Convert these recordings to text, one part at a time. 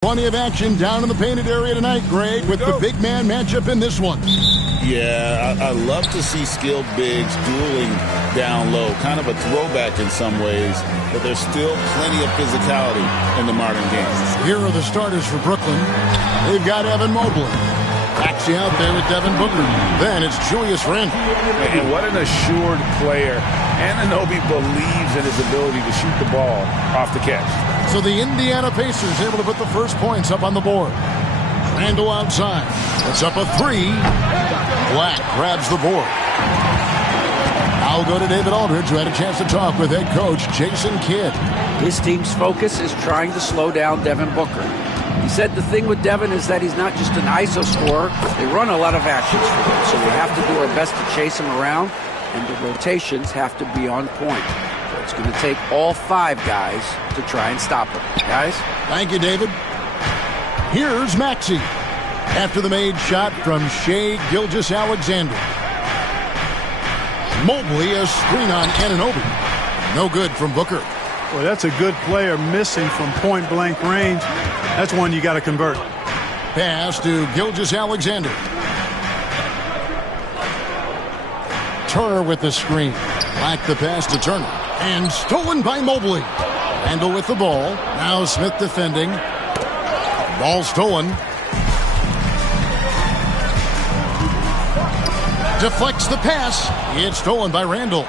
Plenty of action down in the painted area tonight, Greg, with the big man matchup in this one. Yeah, I love to see skilled bigs dueling down low. Kind of a throwback in some ways, but there's still plenty of physicality in the modern game. Here are the starters for Brooklyn. They've got Evan Mobley. Maxey out there with Devin Booker. Then it's Julius Randle. And what an assured player. Anunoby believes in his ability to shoot the ball off the catch. So the Indiana Pacers able to put the first points up on the board. Randle outside. It's up a three. Black grabs the board. I'll go to David Aldridge, who had a chance to talk with head coach Jason Kidd. His team's focus is trying to slow down Devin Booker. He said the thing with Devin is that he's not just an ISO scorer. They run a lot of actions for him, so we have to do our best to chase him around, and the rotations have to be on point. So it's going to take all 5 guys to try and stop him. Guys? Thank you, David. Here's Maxey after the made shot from Shai Gilgeous-Alexander. Mobley, a screen on Anunoby. No good from Booker. Well, that's a good player missing from point-blank range. That's one you got to convert. Pass to Gilgeous-Alexander. Turner with the screen. Black the pass to Turner. And stolen by Mobley. Randle with the ball. Now Smith defending. Ball stolen. Deflects the pass. It's stolen by Randle.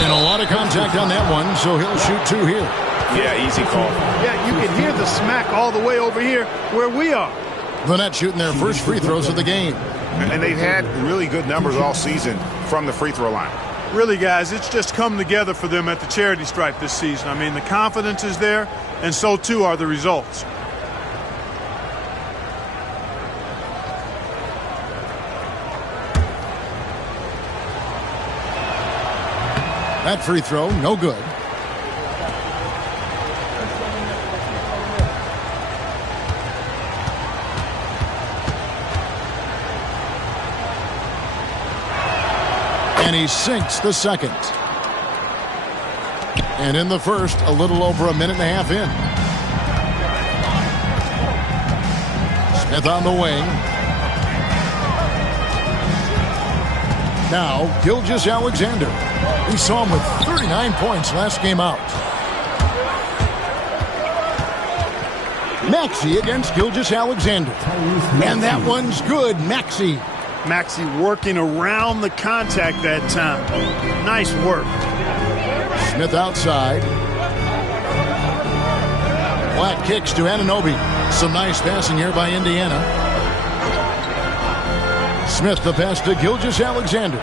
And a lot of contact on that one, so he'll shoot 2 here. Yeah, easy call. Yeah, you can hear the smack all the way over here where we are. The Nets shooting their first free throws of the game. And they've had really good numbers all season from the free throw line. Really, guys, it's just come together for them at the charity stripe this season. I mean, the confidence is there, and so too are the results. That free throw, no good. And he sinks the second. And in the first, a little over a minute and a half in. Smith on the wing. Now, Gilgeous-Alexander. We saw him with 39 points last game out. Maxey against Gilgeous-Alexander. And that one's good, Maxey. Maxey working around the contact that time. Nice work. Smith outside. Black kicks to Anunoby. Some nice passing here by Indiana. Smith the pass to Gilgeous-Alexander.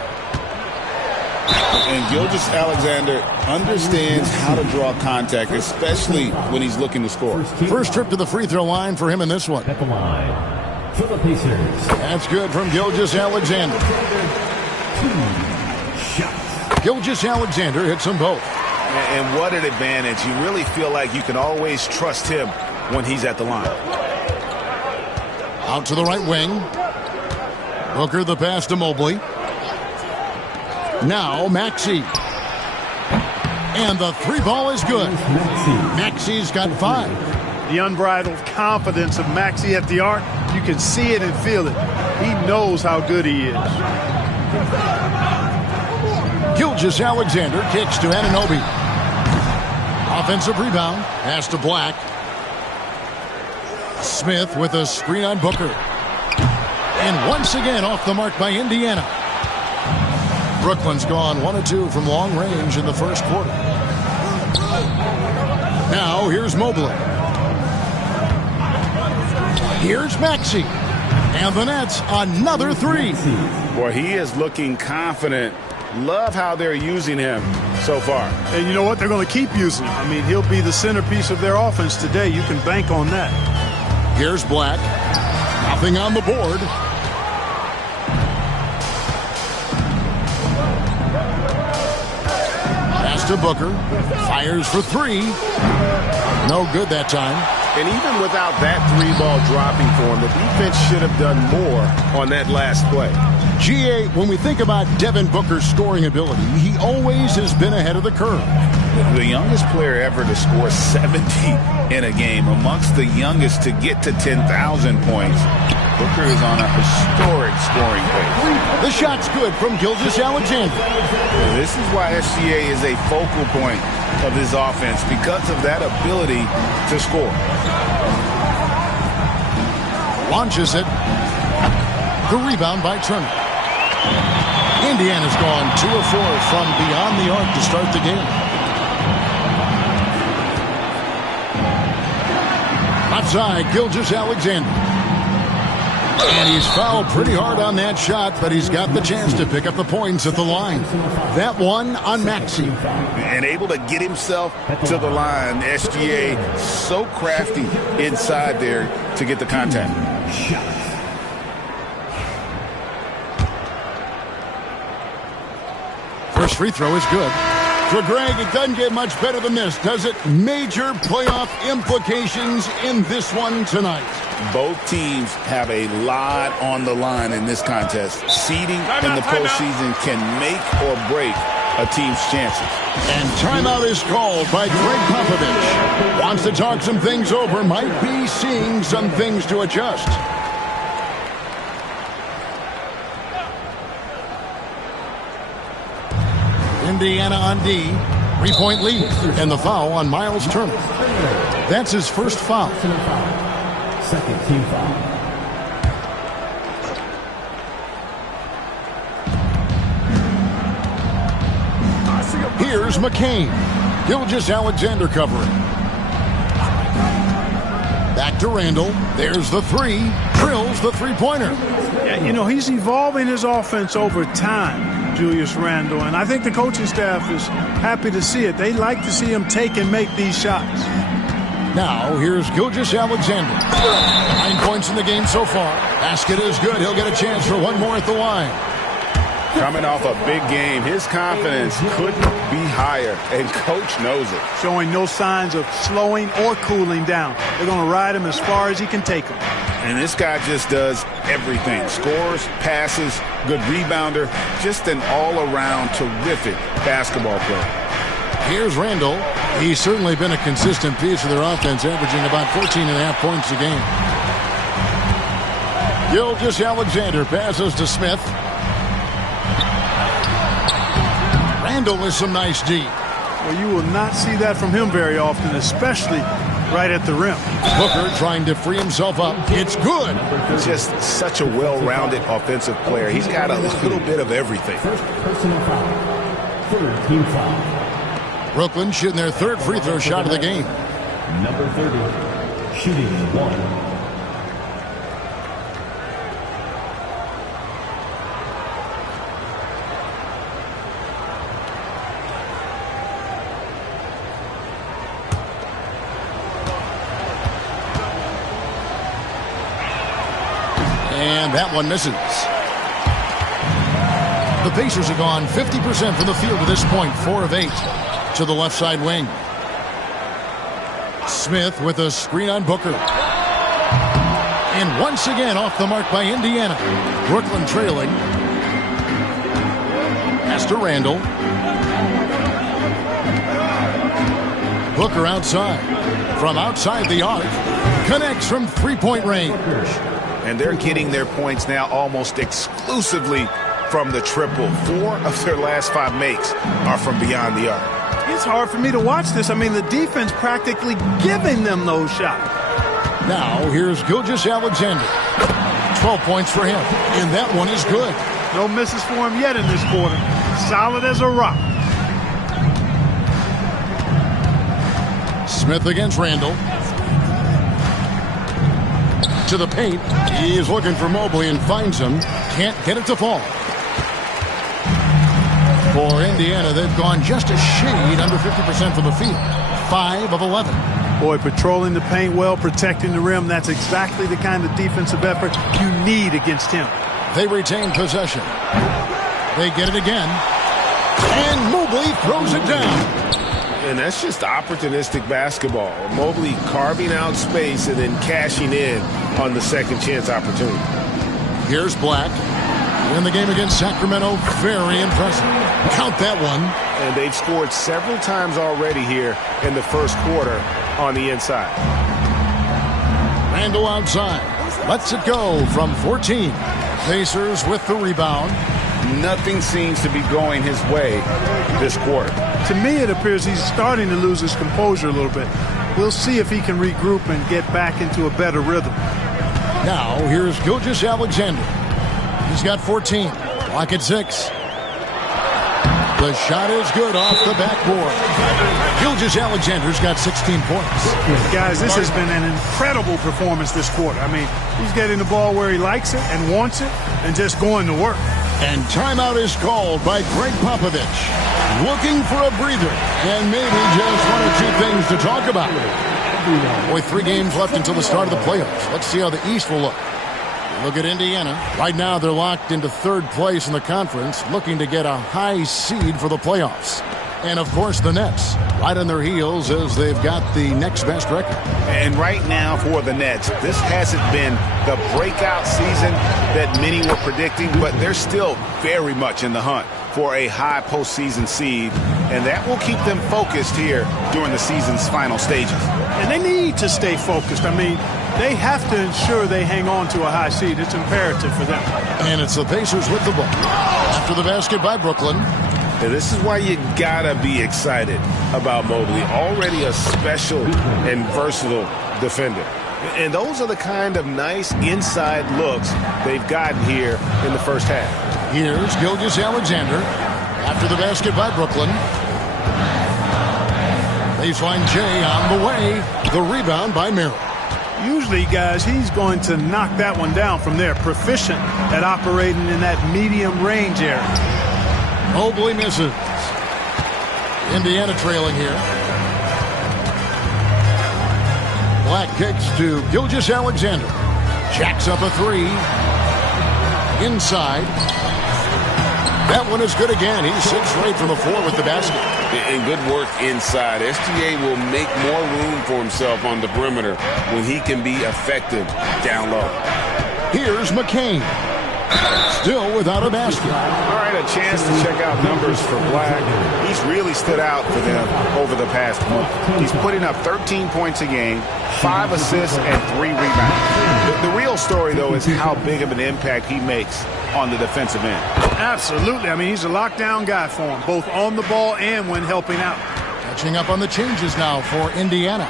And Gilgeous-Alexander understands how to draw contact, especially when he's looking to score. First trip to the free throw line for him in this one. At the line for the Pacers. That's good from Gilgeous-Alexander. 2 shots. Gilgeous-Alexander hits them both. And what an advantage. You really feel like you can always trust him when he's at the line. Out to the right wing. Booker the pass to Mobley. Now Maxey. And the 3 ball is good. Maxey's got 5. The unbridled confidence of Maxey at the arc, you can see it and feel it. He knows how good he is. Gilgeous-Alexander kicks to Anunoby. Offensive rebound. Pass to Black. Smith with a screen on Booker. And once again off the mark by Indiana. Brooklyn's gone 1 of 2 from long range in the first quarter. Now here's Mobley. Here's Maxey. And the Nets another 3. Boy, he is looking confident. Love how they're using him so far. And you know what? They're going to keep using him. I mean, he'll be the centerpiece of their offense today. You can bank on that. Here's Black. Nothing on the board. Pass to Booker. Fires for 3. No good that time. And even without that 3-ball dropping for him, the defense should have done more on that last play. GA, when we think about Devin Booker's scoring ability, he always has been ahead of the curve. The youngest player ever to score 70 in a game, amongst the youngest to get to 10,000 points. Booker is on a historic scoring pace. The shot's good from Gilgeous-Alexander. This is why SGA is a focal point of this offense, because of that ability to score. Launches it. The rebound by Turner. Indiana's gone 2 of 4 from beyond the arc to start the game. Outside, Gilgeous-Alexander. And he's fouled pretty hard on that shot, but he's got the chance to pick up the points at the line. That one on Maxey. And able to get himself to the line. SGA so crafty inside there to get the contact. First free throw is good. For Greg, it doesn't get much better than this, does it? Major playoff implications in this one tonight. Both teams have a lot on the line in this contest. Seeding in the postseason can make or break a team's chances. And timeout is called by Greg Popovich. Wants to talk some things over, might be seeing some things to adjust. Indiana on D. 3-point lead. And the foul on Miles Turner. That's his first foul. Second team foul. Here's McCain. Gilgeous-Alexander covering. Back to Randall. There's the three. Drills the three-pointer. Yeah, you know, he's evolving his offense over time, Julius Randle, and I think the coaching staff is happy to see it. They like to see him take and make these shots. Now, here's Gilgeous-Alexander. 9 points in the game so far. Basket is good. He'll get a chance for one more at the line. Coming off a big game, his confidence couldn't be higher, and coach knows it. Showing no signs of slowing or cooling down. They're going to ride him as far as he can take him. And this guy just does everything. Scores, passes, good rebounder, just an all-around terrific basketball player. Here's Randall. He's certainly been a consistent piece of their offense, averaging about 14.5 points a game. Gilgeous-Alexander passes to Smith. Randall with some nice D. Well, you will not see that from him very often, especially right at the rim. Booker trying to free himself up. It's good. Just such a well-rounded offensive player. He's got a little bit of everything. First personal foul. Third team foul. Brooklyn shooting their third free throw shot of the game. Number 30, shooting 1. And that one misses. The Pacers have gone 50% from the field to this point, 4 of 8 to the left side wing. Smith with a screen on Booker. And once again off the mark by Indiana. Brooklyn trailing. Pass to Randall. Booker outside. From outside the arc. Connects from three-point range. And they're getting their points now almost exclusively from the triple. 4 of their last 5 makes are from beyond the arc. It's hard for me to watch this. I mean, the defense practically giving them those shots. Now, here's Gilgeous-Alexander. 12 points for him. And that one is good. No misses for him yet in this quarter. Solid as a rock. Smith against Randall. To the paint. He is looking for Mobley and finds him. Can't get it to fall. For Indiana, they've gone just a shade under 50% from the field. 5 of 11. Boy, patrolling the paint well, protecting the rim. That's exactly the kind of defensive effort you need against him. They retain possession. They get it again. And Mobley throws it down. And that's just opportunistic basketball. Mobley carving out space and then cashing in on the second chance opportunity. Here's Black. In the game against Sacramento, very impressive. Count that one. And they've scored several times already here in the first quarter on the inside. Randall outside. Lets it go from 14. Pacers with the rebound. Nothing seems to be going his way this quarter. To me, it appears he's starting to lose his composure a little bit. We'll see if he can regroup and get back into a better rhythm. Now, here's Gilgeous-Alexander. He's got 14. Block at 6. The shot is good off the backboard. Gilgeous-Alexander's got 16 points. Guys, this has been an incredible performance this quarter. I mean, he's getting the ball where he likes it and wants it and just going to work. And timeout is called by Greg Popovich. Looking for a breather and maybe just one or two things to talk about. Boy, 3 games left until the start of the playoffs. Let's see how the East will look. Look at Indiana. Right now, they're locked into 3rd place in the conference, looking to get a high seed for the playoffs. And, of course, the Nets, right on their heels as they've got the next best record. And right now for the Nets, this hasn't been the breakout season that many were predicting, but they're still very much in the hunt for a high postseason seed, and that will keep them focused here during the season's final stages. And they need to stay focused. I mean, they have to ensure they hang on to a high seed. It's imperative for them. And it's the Pacers with the ball. After the basket by Brooklyn. And this is why you gotta be excited about Mobley. Already a special and versatile defender. And those are the kind of nice inside looks they've gotten here in the first half. Here's Gilgeous-Alexander. After the basket by Brooklyn. Baseline J on the way. The rebound by Merrill. Usually, guys, he's going to knock that one down from there. Proficient at operating in that medium range area. Mobley misses. Indiana trailing here. Black kicks to Gilgeous-Alexander. Jacks up a 3. Inside. That one is good again. He's 6 straight from the floor with the basket. And good work inside. SGA will make more room for himself on the perimeter when he can be effective down low. Here's McCain. Still without a basket. All right, a chance to check out numbers for Black. He's really stood out for them over the past month. He's putting up 13 points a game, 5 assists, and 3 rebounds. The real story, though, is how big of an impact he makes on the defensive end. Absolutely. I mean, he's a lockdown guy for him, both on the ball and when helping out. Catching up on the changes now for Indiana.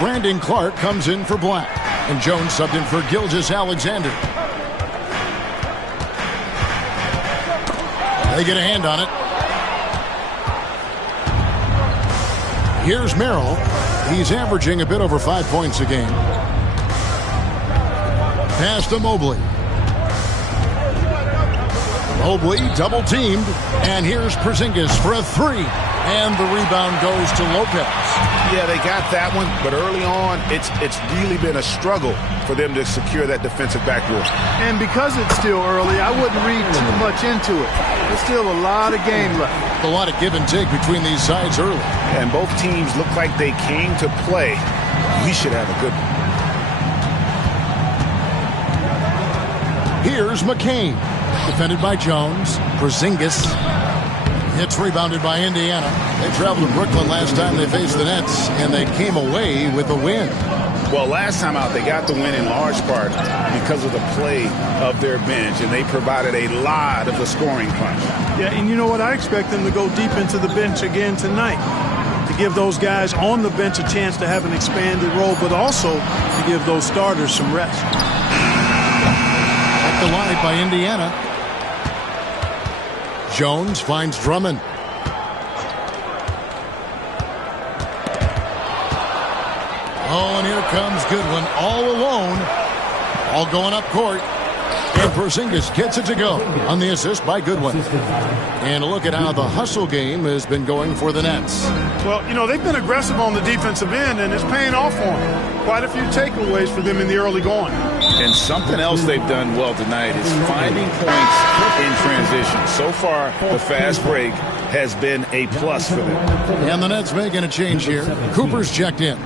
Brandon Clark comes in for Black. And Jones subbed in for Gilgeous-Alexander. They get a hand on it. Here's Merrill. He's averaging a bit over 5 points a game. Pass to Mobley. Mobley double-teamed. And here's Porzingis for a 3. And the rebound goes to Lopez. Yeah, they got that one, but early on, it's really been a struggle for them to secure that defensive backboard. And because it's still early, I wouldn't read too much into it. There's still a lot of game left. A lot of give and take between these sides early. And both teams look like they came to play. We should have a good one. Here's McCain. Defended by Jones. Porzingis. It's rebounded by Indiana. They traveled to Brooklyn last time they faced the Nets, and they came away with a win. Well, last time out, they got the win in large part because of the play of their bench, and they provided a lot of the scoring punch. Yeah, and you know what? I expect them to go deep into the bench again tonight to give those guys on the bench a chance to have an expanded role, but also to give those starters some rest. At the line by Indiana. Jones finds Drummond. Oh, and here comes Goodwin all alone. All going up court. And Porzingis gets it to go on the assist by Goodwin. And look at how the hustle game has been going for the Nets. Well, you know, they've been aggressive on the defensive end, and it's paying off for them. Quite a few takeaways for them in the early going. And something else they've done well tonight is finding points in transition. So far, the fast break has been a plus for them. And the Nets making a change here. Cooper's checked in.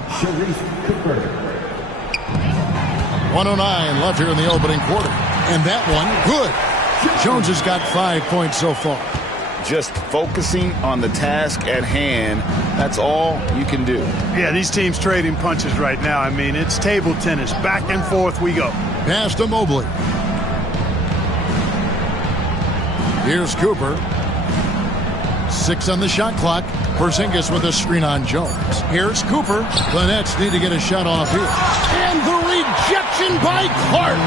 109 left here in the opening quarter. And that one, good. Jones has got 5 points so far. Just focusing on the task at hand, that's all you can do. Yeah, these teams trading punches right now. I mean, it's table tennis. Back and forth we go. Pass to Mobley. Here's Cooper. 6 on the shot clock. Porzingis with a screen on Jones. Here's Cooper. The Nets need to get a shot off here. And the rejection by Clark.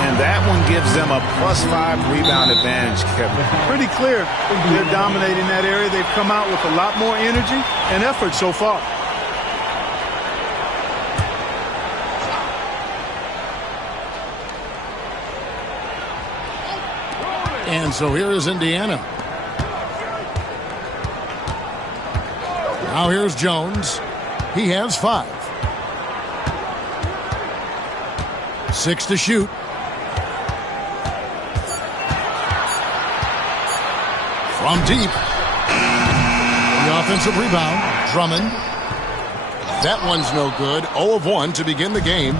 And that one gives them a +5 rebound advantage, Kevin. Pretty clear. They're dominating that area. They've come out with a lot more energy and effort so far. And so here is Indiana. Now here's Jones. He has 5. 6 to shoot. From deep. The offensive rebound. Drummond. That one's no good. 0 of 1 to begin the game.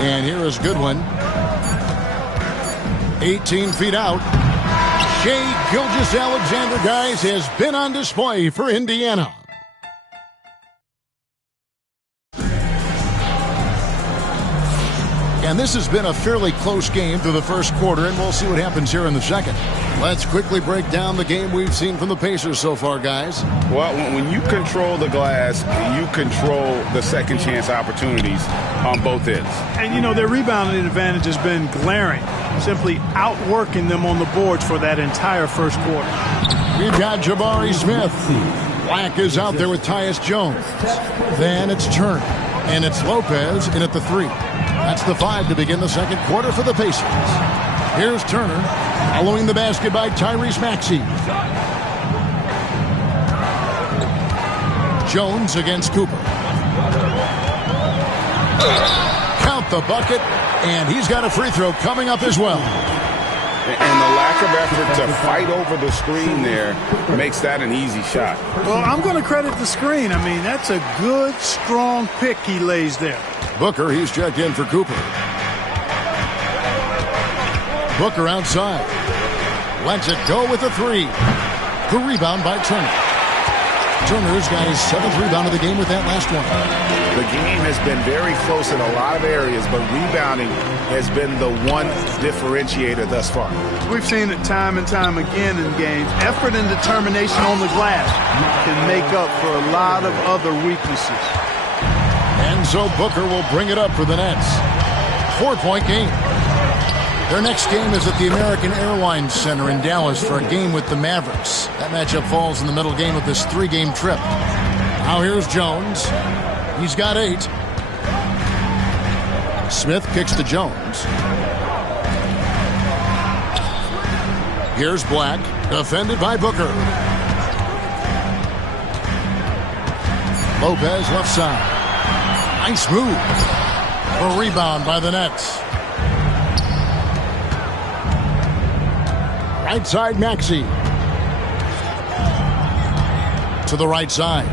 And here is Goodwin. 18 feet out. Shai Gilgeous-Alexander, guys, has been on display for Indiana. And this has been a fairly close game through the first quarter, and we'll see what happens here in the second. Let's quickly break down the game we've seen from the Pacers so far, guys. Well, when you control the glass, you control the second chance opportunities on both ends. And, you know, their rebounding advantage has been glaring, simply outworking them on the boards for that entire first quarter. We've got Jabari Smith. Black is out there with Tyus Jones. Then it's Turner. And it's Lopez in at the 3. That's the 5 to begin the second quarter for the Pacers. Here's Turner, following the basket by Tyrese Maxey. Jones against Cooper. Count the bucket, and he's got a free throw coming up as well. And the lack of effort to fight over the screen there makes that an easy shot. Well, I'm going to credit the screen. I mean, that's a good, strong pick he lays there. Booker, he's checked in for Cooper. Booker outside. Lets it go with a 3. The rebound by Turner. Turner's got his 7th rebound of the game with that last one. The game has been very close in a lot of areas, but rebounding has been the one differentiator thus far. We've seen it time and time again in games. Effort and determination on the glass can make up for a lot of other weaknesses. And so Booker will bring it up for the Nets. 4-point game. Their next game is at the American Airlines Center in Dallas for a game with the Mavericks. That matchup falls in the middle game of this 3-game trip. Now here's Jones. He's got 8. Smith kicks to Jones. Here's Black, defended by Booker. Lopez left side. Nice move. A rebound by the Nets. Right side, Maxey. To the right side.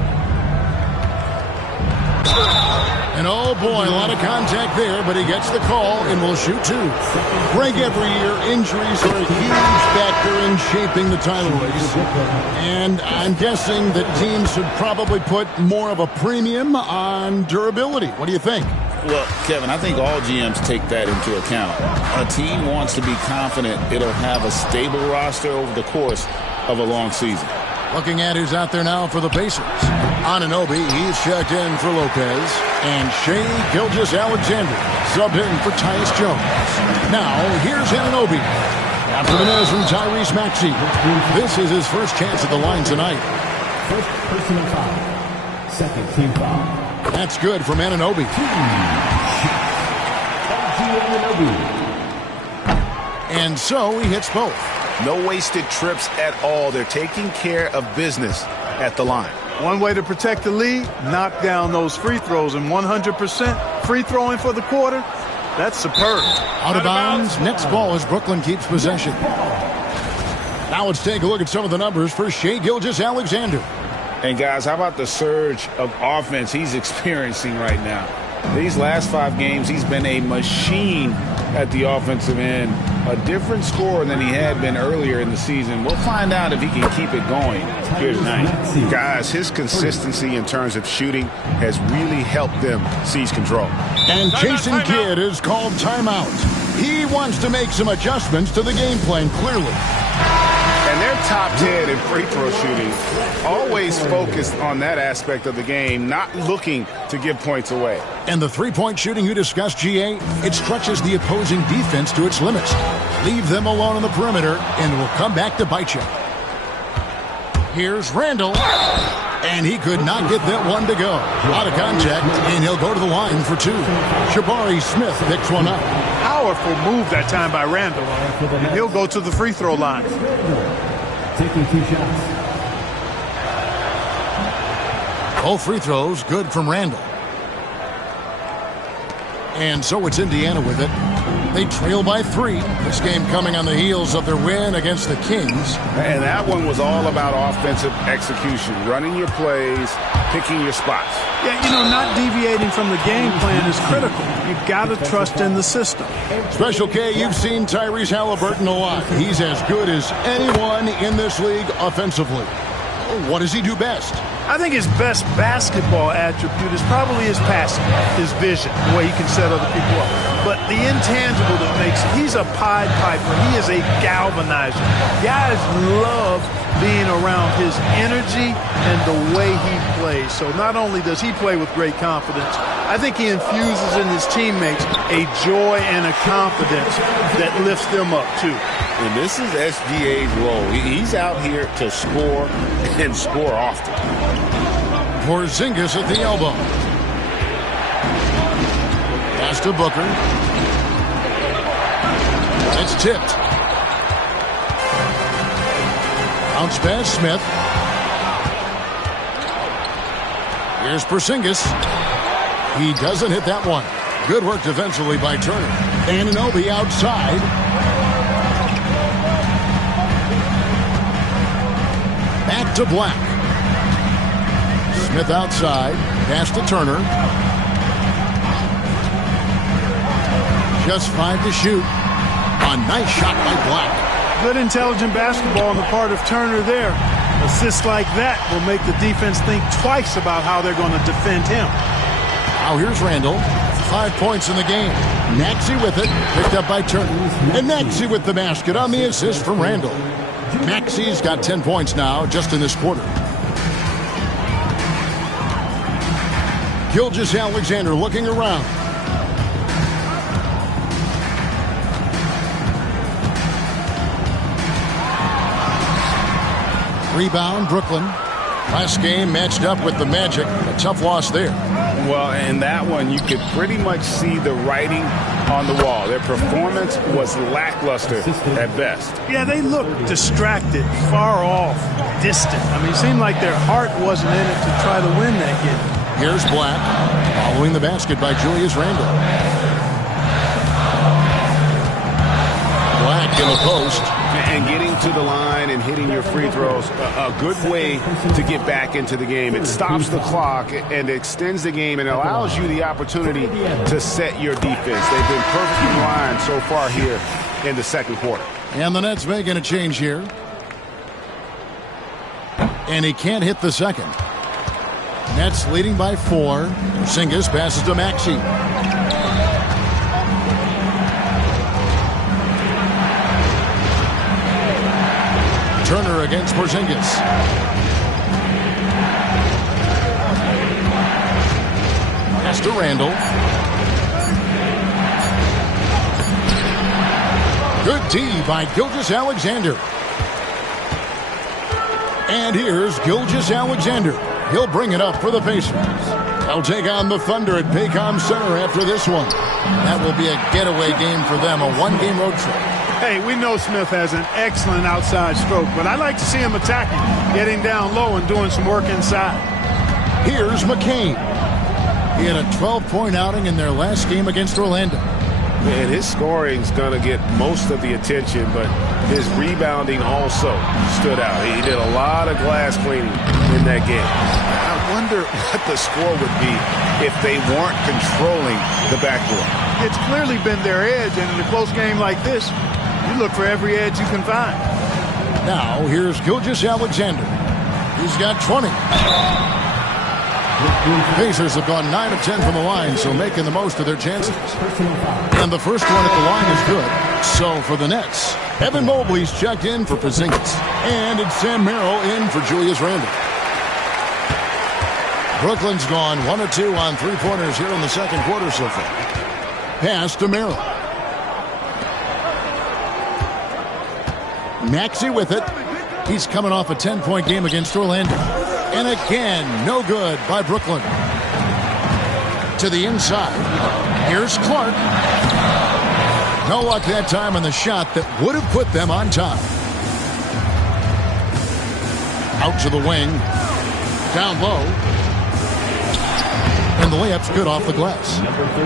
And oh boy, a lot of contact there, but he gets the call and will shoot 2. Greg, every year, injuries are a huge factor in shaping the title race. And I'm guessing that teams should probably put more of a premium on durability. What do you think? Well, Kevin, I think all GMs take that into account. A team wants to be confident it'll have a stable roster over the course of a long season. Looking at who's out there now for the Pacers. Anunoby, he's checked in for Lopez. And Shai Gilgeous-Alexander subbed in for Tyus Jones. Now, here's Anunoby. After the miss from Tyrese Maxey. This is his first chance at the line tonight. First personal foul. Second team foul. That's good from Anunoby. And so he hits both. No wasted trips at all. They're taking care of business at the line. One way to protect the lead, knock down those free throws. And 100% free throwing for the quarter, that's superb. Out of bounds. Next ball as Brooklyn keeps possession. Now let's take a look at some of the numbers for Shai Gilgeous-Alexander. And guys, how about the surge of offense he's experiencing right now? These last 5 games, he's been a machine at the offensive end. A different scorer than he had been earlier in the season. We'll find out if he can keep it going here tonight. Guys, his consistency in terms of shooting has really helped them seize control. And Jason Kidd is called timeout. He wants to make some adjustments to the game plan, clearly. And they're top 10 in free throw shooting. Always focused on that aspect of the game, not looking to give points away. And the three-point shooting you discussed, GA, it stretches the opposing defense to its limits. Leave them alone on the perimeter, and it will come back to bite you. Here's Randall. And he could not get that one to go. Out of contact, and he'll go to the line for 2. Jabari Smith picks one up. Powerful move that time by Randall. And he'll go to the free throw line. Taking 2 shots. Both free throws good from Randall. And so it's Indiana with it. They trail by 3. This game coming on the heels of their win against the Kings. And that one was all about offensive execution, running your plays, picking your spots. Yeah, not deviating from the game plan is critical. You've got to trust in the system. Special K, you've seen Tyrese Halliburton a lot. He's as good as anyone in this league offensively. What does he do best? I think his best basketball attribute is probably his passing, his vision, the way he can set other people up. But the intangible that makes he's a Pied Piper. He is a galvanizer. Guys love being around his energy and the way he plays. So not only does he play with great confidence, I think he infuses in his teammates a joy and a confidence that lifts them up too. And this is SGA's role. He's out here to score and score often. Porzingis at the elbow. Pass to Booker. It's tipped. Bounce pass, Smith. Here's Porzingis. He doesn't hit that one. Good work defensively by Turner. Anunoby outside. Back to Black. Smith outside. Pass to Turner. Just 5 to shoot. A nice shot by Black. Good intelligent basketball on the part of Turner there. Assists like that will make the defense think twice about how they're going to defend him. Now here's Randall. 5 points in the game. Maxey with it. Picked up by Turner. And Maxey with the basket on the assist from Randall. Maxey's got 10 points now just in this quarter. Gilgeous-Alexander looking around. Rebound, Brooklyn. Last game matched up with the Magic. A tough loss there. Well, in that one, you could pretty much see the writing on the wall. Their performance was lackluster at best. Yeah, they looked distracted, far off, distant. I mean, it seemed like their heart wasn't in it to try to win that game. Here's Black, following the basket by Julius Randle. Black in the post. And getting to the line and hitting your free throws, a good way to get back into the game. It stops the clock and extends the game and allows you the opportunity to set your defense. They've been perfectly in line so far here in the second quarter. And the Nets making a change here. And he can't hit the second. Nets leading by 4. Porzingis passes to Maxey. Turner against Porzingis. Pass to Randall. Good D by Gilgeous-Alexander. And here's Gilgeous-Alexander. He'll bring it up for the Pacers. They'll take on the Thunder at Paycom Center after this one. That will be a getaway game for them, a one-game road trip. Hey, we know Smith has an excellent outside stroke, but I like to see him attacking, getting down low and doing some work inside. Here's McCain. He had a 12-point outing in their last game against Orlando. And his scoring's going to get most of the attention, but his rebounding also stood out. He did a lot of glass cleaning in that game. I wonder what the score would be if they weren't controlling the backboard. It's clearly been their edge, and in a close game like this, you look for every edge you can find. Now, here's Gilgeous-Alexander. He's got 20. Pacers have gone 9 of 10 from the line, so making the most of their chances. And the first one at the line is good. So for the Nets, Evan Mobley's checked in for Porzingis. And it's Sam Merrill in for Julius Randle. Brooklyn's gone 1 of 2 on three-pointers here in the second quarter so far. Pass to Merrill. Maxey with it. He's coming off a 10-point game against Orlando. And again, no good by Brooklyn. To the inside. Here's Clark. No luck that time on the shot that would have put them on top. Out to the wing. Down low. And the layup's good off the glass.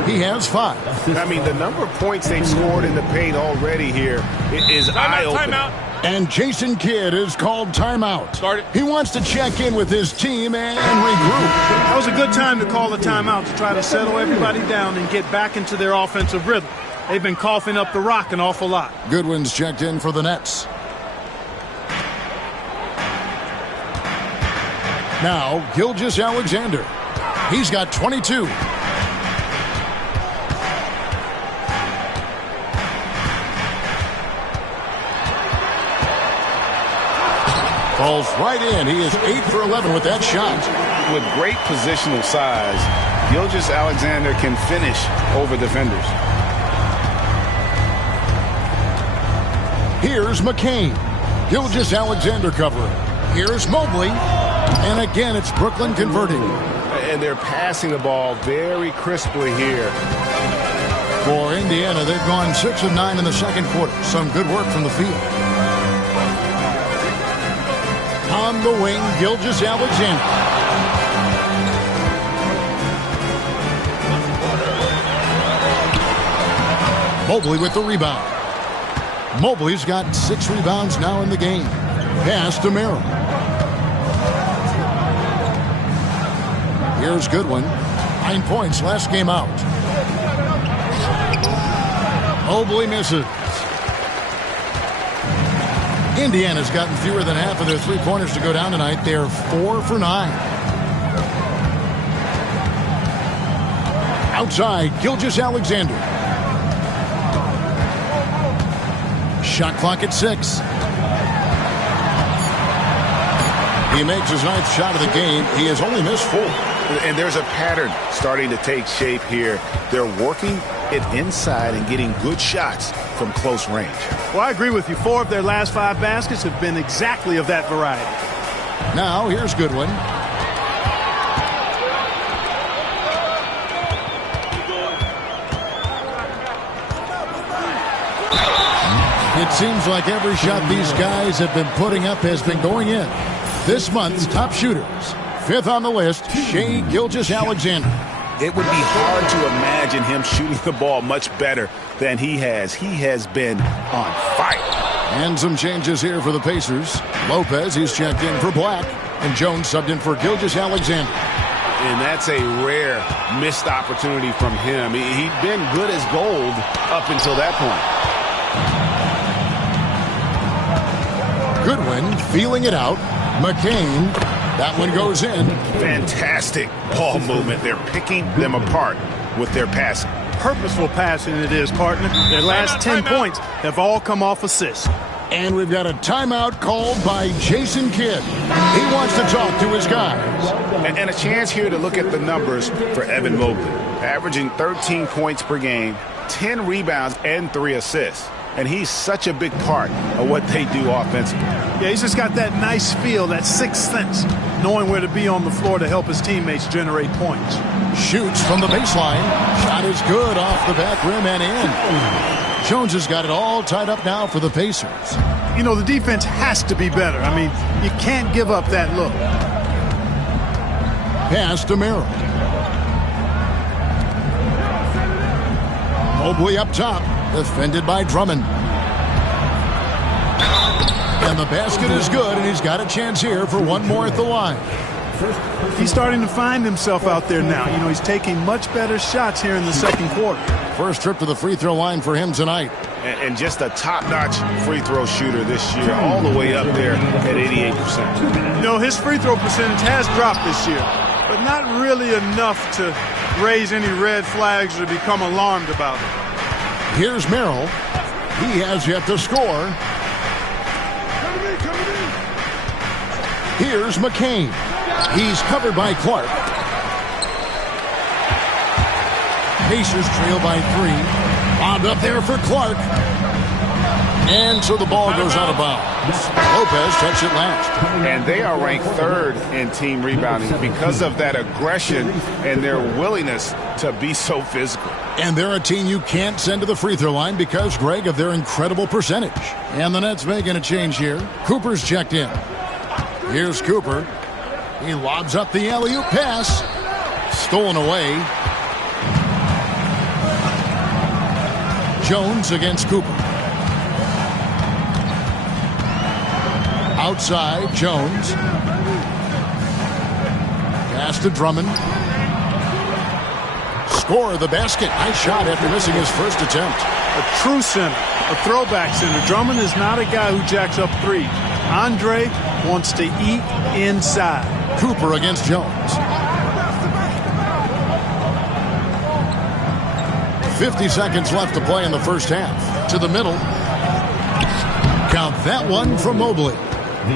He has 5. I mean, the number of points they've scored in the paint already here is eye-opening. And Jason Kidd is called timeout. He wants to check in with his team and regroup. That was a good time to call the timeout to try to settle everybody down and get back into their offensive rhythm. They've been coughing up the rock an awful lot. Goodwin's checked in for the Nets. Now, Gilgeous-Alexander. He's got 22. Falls right in. He is 8 for 11 with that shot. With great positional size, Gilgeous-Alexander can finish over defenders. Here's McCain. Gilgeous-Alexander covering. Here's Mobley. And again, it's Brooklyn converting. And they're passing the ball very crisply here. For Indiana, they've gone 6 of 9 in the second quarter. Some good work from the field. On the wing, Gilgeous-Alexander. Mobley with the rebound. Mobley's got 6 rebounds now in the game. Pass to Merrill. Here's Goodwin. 9 points last game out. Mobley misses. Indiana's gotten fewer than half of their three-pointers to go down tonight. They're 4 for 9. Outside, Gilgeous-Alexander. Shot clock at 6. He makes his 9th shot of the game. He has only missed 4. And there's a pattern starting to take shape here. They're working it inside and getting good shots from close range. Well, I agree with you. 4 of their last 5 baskets have been exactly of that variety. Now, here's Goodwin. It seems like every shot these guys have been putting up has been going in. This month's top shooters. 5th on the list, Shai Gilgeous-Alexander. It would be hard to imagine him shooting the ball much better than he has. He has been on fire. And some changes here for the Pacers. Lopez, he's checked in for Black. And Jones subbed in for Gilgeous-Alexander. And that's a rare missed opportunity from him. He'd been good as gold up until that point. Goodwin feeling it out. McCain. That one goes in. Fantastic ball movement. They're picking them apart with their passing. Purposeful passing it is, partner. Their last 10 points have all come off assists. And we've got a timeout called by Jason Kidd. He wants to talk to his guys. And a chance here to look at the numbers for Evan Mobley. Averaging 13 points per game, 10 rebounds, and 3 assists. And he's such a big part of what they do offensively. Yeah, he's just got that nice feel, that sixth sense, knowing where to be on the floor to help his teammates generate points. Shoots from the baseline. Shot is good off the back rim and in. Jones has got it all tied up now for the Pacers. You know, the defense has to be better. I mean, you can't give up that look. Pass to Merrill. Mobley up top, defended by Drummond. And the basket is good, and he's got a chance here for one more at the line. He's starting to find himself out there now. You know, he's taking much better shots here in the second quarter. First trip to the free throw line for him tonight. And just a top-notch free throw shooter this year, all the way up there at 88%. You know, his free throw percentage has dropped this year, but not really enough to raise any red flags or become alarmed about it. Here's Merrill. He has yet to score. Here's McCain. He's covered by Clark. Pacers trail by 3. Bombed up there for Clark. And so the ball goes out of bounds. Lopez touched it last. And they are ranked 3rd in team rebounding because of that aggression and their willingness to be so physical. And they're a team you can't send to the free throw line because, Greg, of their incredible percentage. And the Nets making a change here. Cooper's checked in. Here's Cooper. He lobs up the alley-oop pass. Stolen away. Jones against Cooper. Outside, Jones. Pass to Drummond. Score the basket. Nice shot after missing his first attempt. A true center, a throwback center. Drummond is not a guy who jacks up threes. Andre wants to eat inside. Cooper against Jones. 50 seconds left to play in the first half. To the middle. Count that one from Mobley.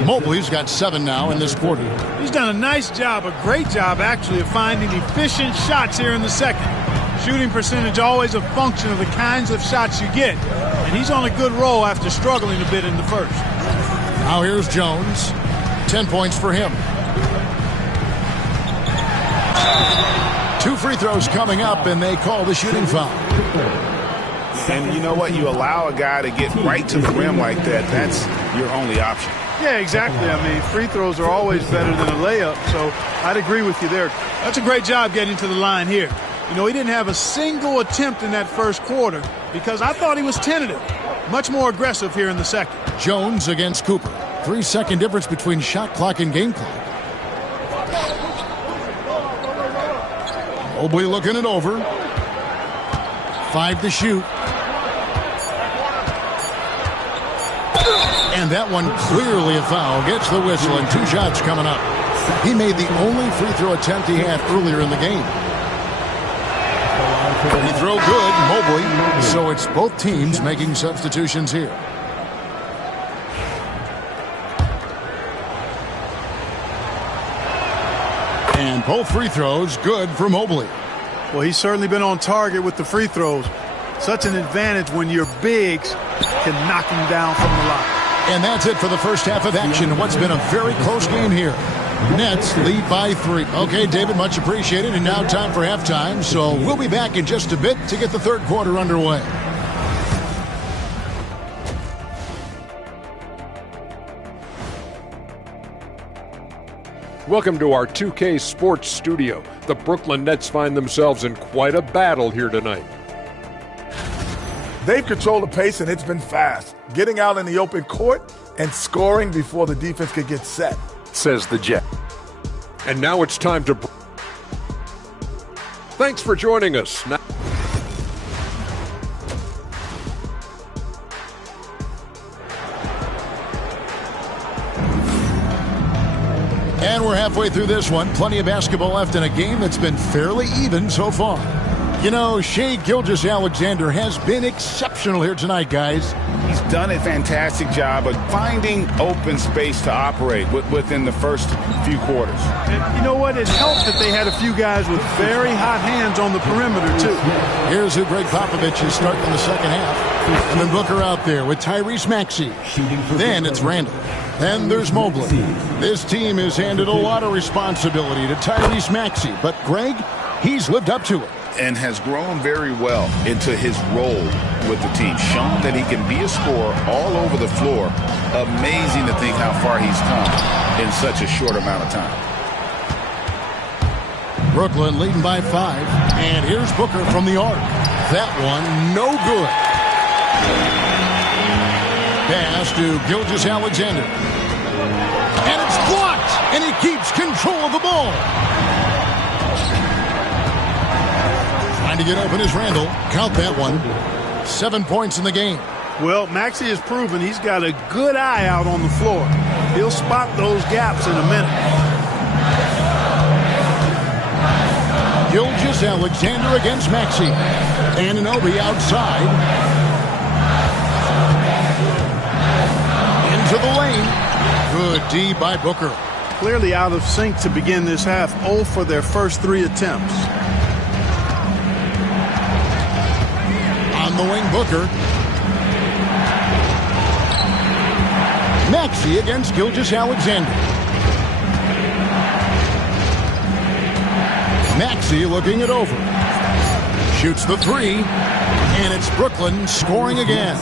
Mobley's got 7 now in this quarter. He's done a nice job, a great job actually, of finding efficient shots here in the second. Shooting percentage always a function of the kinds of shots you get. And he's on a good roll after struggling a bit in the first. Now here's Jones. 10 points for him. 2 free throws coming up, and they call the shooting foul. And you know what? You allow a guy to get right to the rim like that. That's your only option. Yeah, exactly. I mean, free throws are always better than a layup, so I'd agree with you there. That's a great job getting to the line here. You know, he didn't have a single attempt in that first quarter because I thought he was tentative. Much more aggressive here in the second. Jones against Cooper. 3-second difference between shot clock and game clock. Mobley looking it over. 5 to shoot. And that one clearly a foul. Gets the whistle and 2 shots coming up. He made the only free throw attempt he had earlier in the game. Free throw good, Mobley. So it's both teams making substitutions here. And both free throws good for Mobley. Well, he's certainly been on target with the free throws. Such an advantage when your bigs can knock him down from the line. And that's it for the first half of action. What's been a very close game here. Nets lead by 3. Okay, David, much appreciated. And now time for halftime. So we'll be back in just a bit to get the third quarter underway. Welcome to our 2K Sports Studio. The Brooklyn Nets find themselves in quite a battle here tonight. They've controlled the pace, and it's been fast, getting out in the open court and scoring before the defense could get set, says the Jet. And now it's time to... Thanks for joining us. Now... And we're halfway through this one. Plenty of basketball left in a game that's been fairly even so far. You know, Shai Gilgeous-Alexander has been exceptional here tonight, guys. He's done a fantastic job of finding open space to operate within the first few quarters. And you know what? It helped that they had a few guys with very hot hands on the perimeter, too. Here's who Greg Popovich is starting in the second half. And then Booker out there with Tyrese Maxey. Then it's Randall. Then there's Mobley. This team has handed a lot of responsibility to Tyrese Maxey. But Greg, he's lived up to it. and has grown very well into his role with the team. Shown that he can be a scorer all over the floor. Amazing to think how far he's come in such a short amount of time. Brooklyn leading by 5. And here's Booker from the arc. That one, no good. Pass to Gilgeous-Alexander. And it's blocked. And he keeps control of the ball. Trying to get open is Randall. Count that one. 7 points in the game. Well, Maxey has proven he's got a good eye out on the floor. He'll spot those gaps in a minute. Gilgeous-Alexander against Maxey. Anunoby outside. Into the lane. Good D by Booker. Clearly out of sync to begin this half. 0 for their first 3 attempts. On the wing, Booker. Maxey against Gilgeous-Alexander. Maxey looking it over. Shoots the 3. And it's Brooklyn scoring again.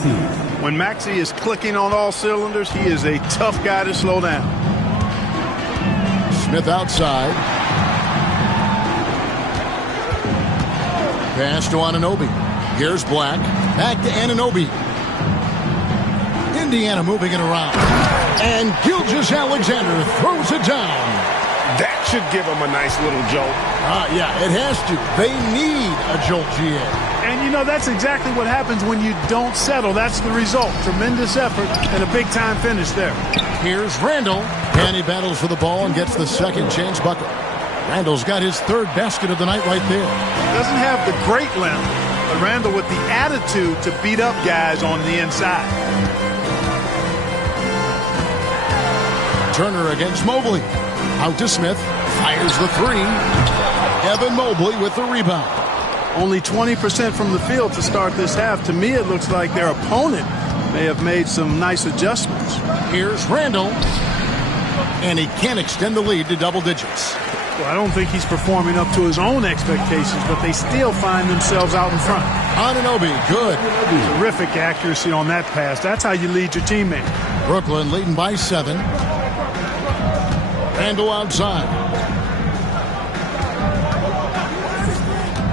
When Maxey is clicking on all cylinders, he is a tough guy to slow down. Smith outside. Pass to Anunoby. Here's Black. Back to Anunoby. Indiana moving it around. And Gilgeous-Alexander throws it down. That should give them a nice little jolt. Yeah, it has to. They need a jolt, GA. And, you know, that's exactly what happens when you don't settle. That's the result. Tremendous effort and a big-time finish there. Here's Randall. And he battles for the ball and gets the second chance bucket. Randall's got his 3rd basket of the night right there. Doesn't have the great length, but Randall with the attitude to beat up guys on the inside. Turner against Mobley. Out to Smith. Fires the 3. Evan Mobley with the rebound. Only 20% from the field to start this half. To me, it looks like their opponent may have made some nice adjustments. Here's Randall. And he can't extend the lead to double digits. Well, I don't think he's performing up to his own expectations, but they still find themselves out in front. Anunoby, good. Terrific accuracy on that pass. That's how you lead your teammate. Brooklyn leading by 7. Randall outside.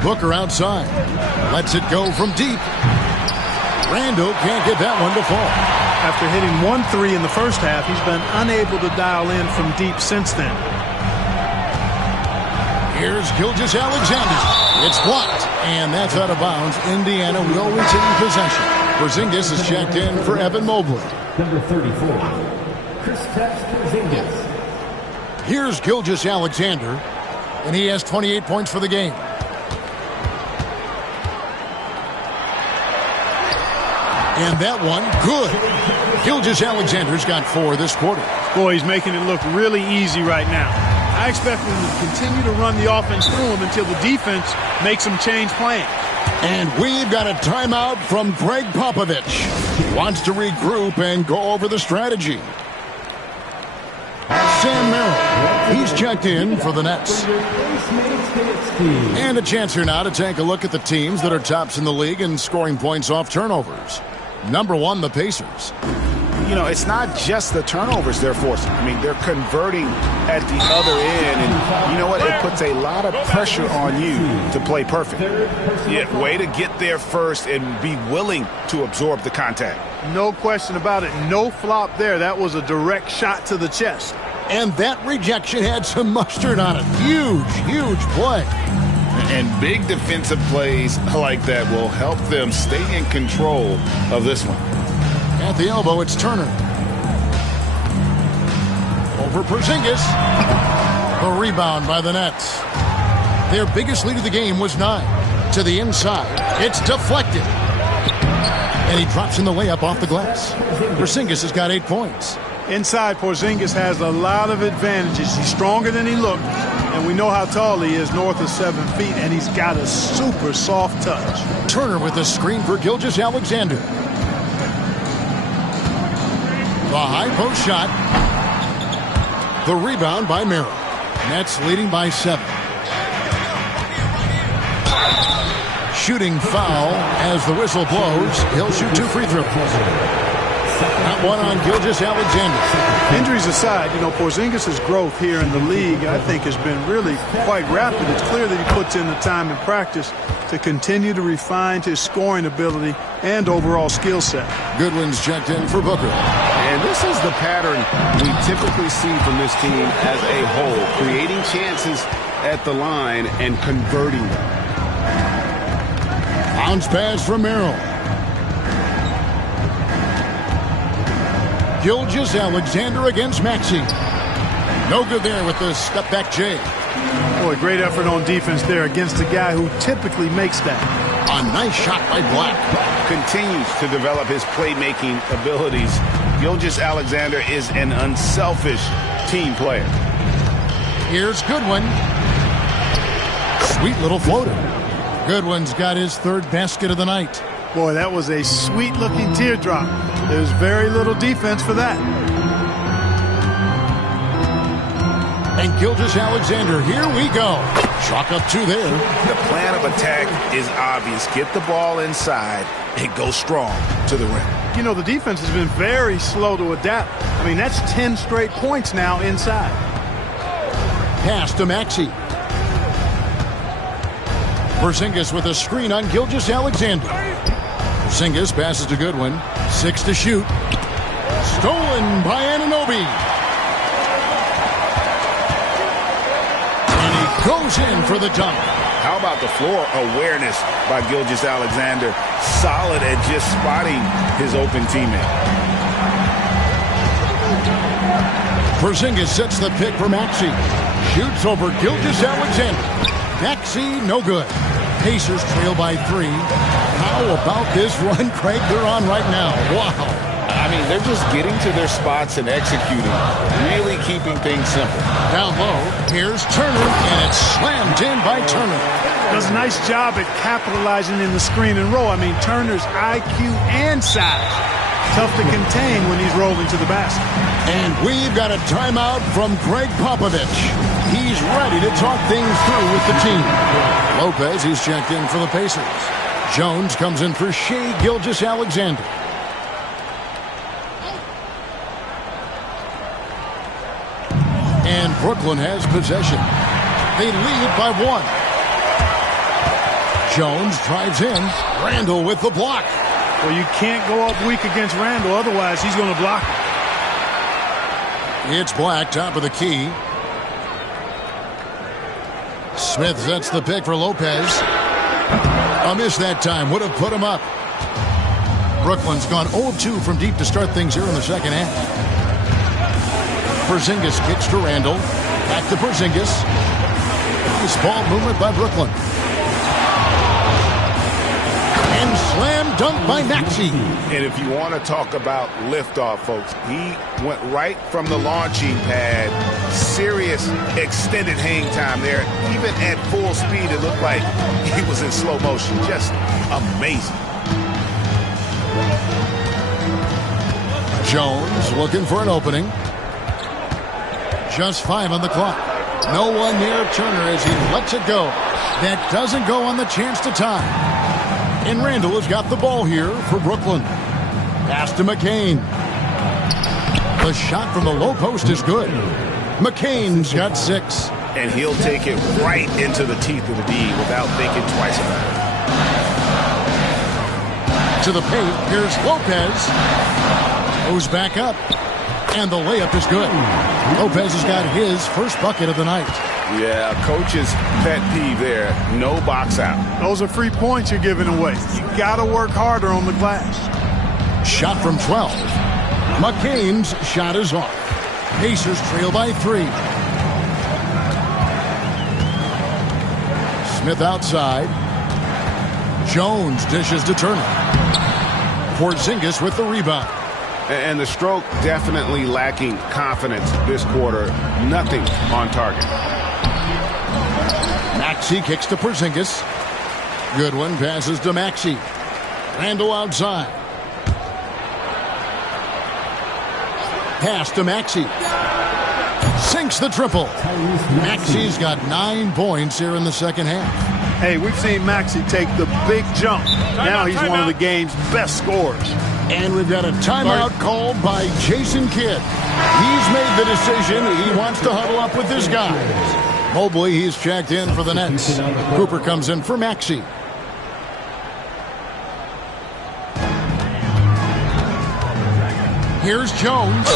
Booker outside. Lets it go from deep. Randall can't get that one to fall. After hitting 1 3 in the first half, he's been unable to dial in from deep since then. Here's Gilgeous-Alexander. It's blocked, and that's out of bounds. Indiana will retain possession. Porzingis is checked in for Evan Mobley. Number 34, Kristaps Porzingis. Here's Gilgeous-Alexander, and he has 28 points for the game. And that one, good. Gilgeous-Alexander's got 4 this quarter. Boy, he's making it look really easy right now. I expect them to continue to run the offense through him until the defense makes them change plans. And we've got a timeout from Greg Popovich. He wants to regroup and go over the strategy. Sam Merrill, he's checked in for the Nets. And a chance here now to take a look at the teams that are tops in the league in scoring points off turnovers. Number 1, the Pacers. You know, it's not just the turnovers they're forcing. I mean, they're converting at the other end, and you know what? It puts a lot of pressure on you to play perfect. Yeah, way to get there first and be willing to absorb the contact. No question about it. No flop there. That was a direct shot to the chest. And that rejection had some mustard on it. Huge, huge play. And big defensive plays like that will help them stay in control of this one. At the elbow, it's Turner. Over Porzingis. The rebound by the Nets. Their biggest lead of the game was 9. To the inside. It's deflected. And he drops in the layup off the glass. Porzingis has got 8 points. Inside, Porzingis has a lot of advantages. He's stronger than he looked. And we know how tall he is, north of 7 feet. And he's got a super soft touch. Turner with a screen for Gilgeous-Alexander. The high post shot. The rebound by Merrill. Nets leading by 7. shooting foul as the whistle blows. He'll shoot 2 free throws. That one on Gilgeous-Alexander. Injuries aside, Porzingis' growth here in the league, I think, has been really quite rapid. It's clear that he puts in the time in practice to continue to refine his scoring ability and overall skill set. Goodwin's checked in for Booker. And this is the pattern we typically see from this team as a whole, creating chances at the line and converting them. Bounce pass from Merrill. Gilgeous-Alexander against Maxey. No good there with the step-back J. Boy, great effort on defense there against a guy who typically makes that. A nice shot by Black. Continues to develop his playmaking abilities. Gilgeous-Alexander is an unselfish team player. Here's Goodwin. Sweet little floater. Goodwin's got his 3rd basket of the night. Boy, that was a sweet-looking teardrop. There's very little defense for that. And Gilgeous-Alexander, here we go. Chalk up 2 there. The plan of attack is obvious. Get the ball inside and go strong to the rim. The defense has been very slow to adapt. I mean, that's 10 straight points now inside. Pass to Maxey. Porzingis with a screen on Gilgeous-Alexander. Porzingis passes to Goodwin. 6 to shoot. Stolen by Anunoby. And he goes in for the dunk. How about the floor awareness by Gilgeous-Alexander? Solid at just spotting his open teammate. Porzingis sets the pick for Maxey. Shoots over Gilgeous-Alexander. Maxey, no good. Pacers trail by 3. How about this run, Craig, they're on right now? Wow. I mean, they're just getting to their spots and executing, really keeping things simple. Down low, here's Turner, and it's slammed in by Turner. Does a nice job at capitalizing in the screen and roll. I mean, Turner's IQ and size. Tough to contain when he's rolling to the basket. And we've got a timeout from Greg Popovich. He's ready to talk things through with the team. Lopez, he's checked in for the Pacers. Jones comes in for Shai Gilgeous-Alexander. And Brooklyn has possession. They lead by 1. Jones drives in. Randall with the block. Well, you can't go up weak against Randall, otherwise he's going to block it. It's Black, top of the key. Smith sets the pick for Lopez. A miss that time. Would have put him up. Brooklyn's gone 0-2 from deep to start things here in the second half. Porzingis kicks to Randall. Back to Porzingis. Nice ball movement by Brooklyn. And slam dunk by Maxey. And if you want to talk about liftoff, folks, he went right from the launching pad. Serious extended hang time there. Even at full speed, it looked like he was in slow motion. Just amazing. Jones looking for an opening. Just 5 on the clock. No one near Turner as he lets it go. That doesn't go on the chance to tie. And Randall has got the ball here for Brooklyn. Pass to McCain. The shot from the low post is good. McCain's got 6. And he'll take it right into the teeth of the D without thinking twice about it. To the paint, here's Lopez. Goes back up. And the layup is good. Lopez has got his first bucket of the night. Yeah, coach's pet peeve there. No box out. Those are free points you're giving away. You got to work harder on the glass. Shot from 12. McCain's shot is off. Pacers trail by 3. Smith outside. Jones dishes to Turner. Porzingis with the rebound. And the stroke definitely lacking confidence this quarter. Nothing on target. Maxey kicks to Porzingis. Goodwin passes to Maxey. Randall outside. Pass to Maxey. Sinks the triple. Maxey's got 9 points here in the second half. Hey, we've seen Maxey take the big jump. Now he's one of the game's best scorers. And we've got a timeout called by Jason Kidd. He's made the decision. He wants to huddle up with his guys. Mobley, he's checked in for the Nets. Cooper comes in for Maxey. Here's Jones.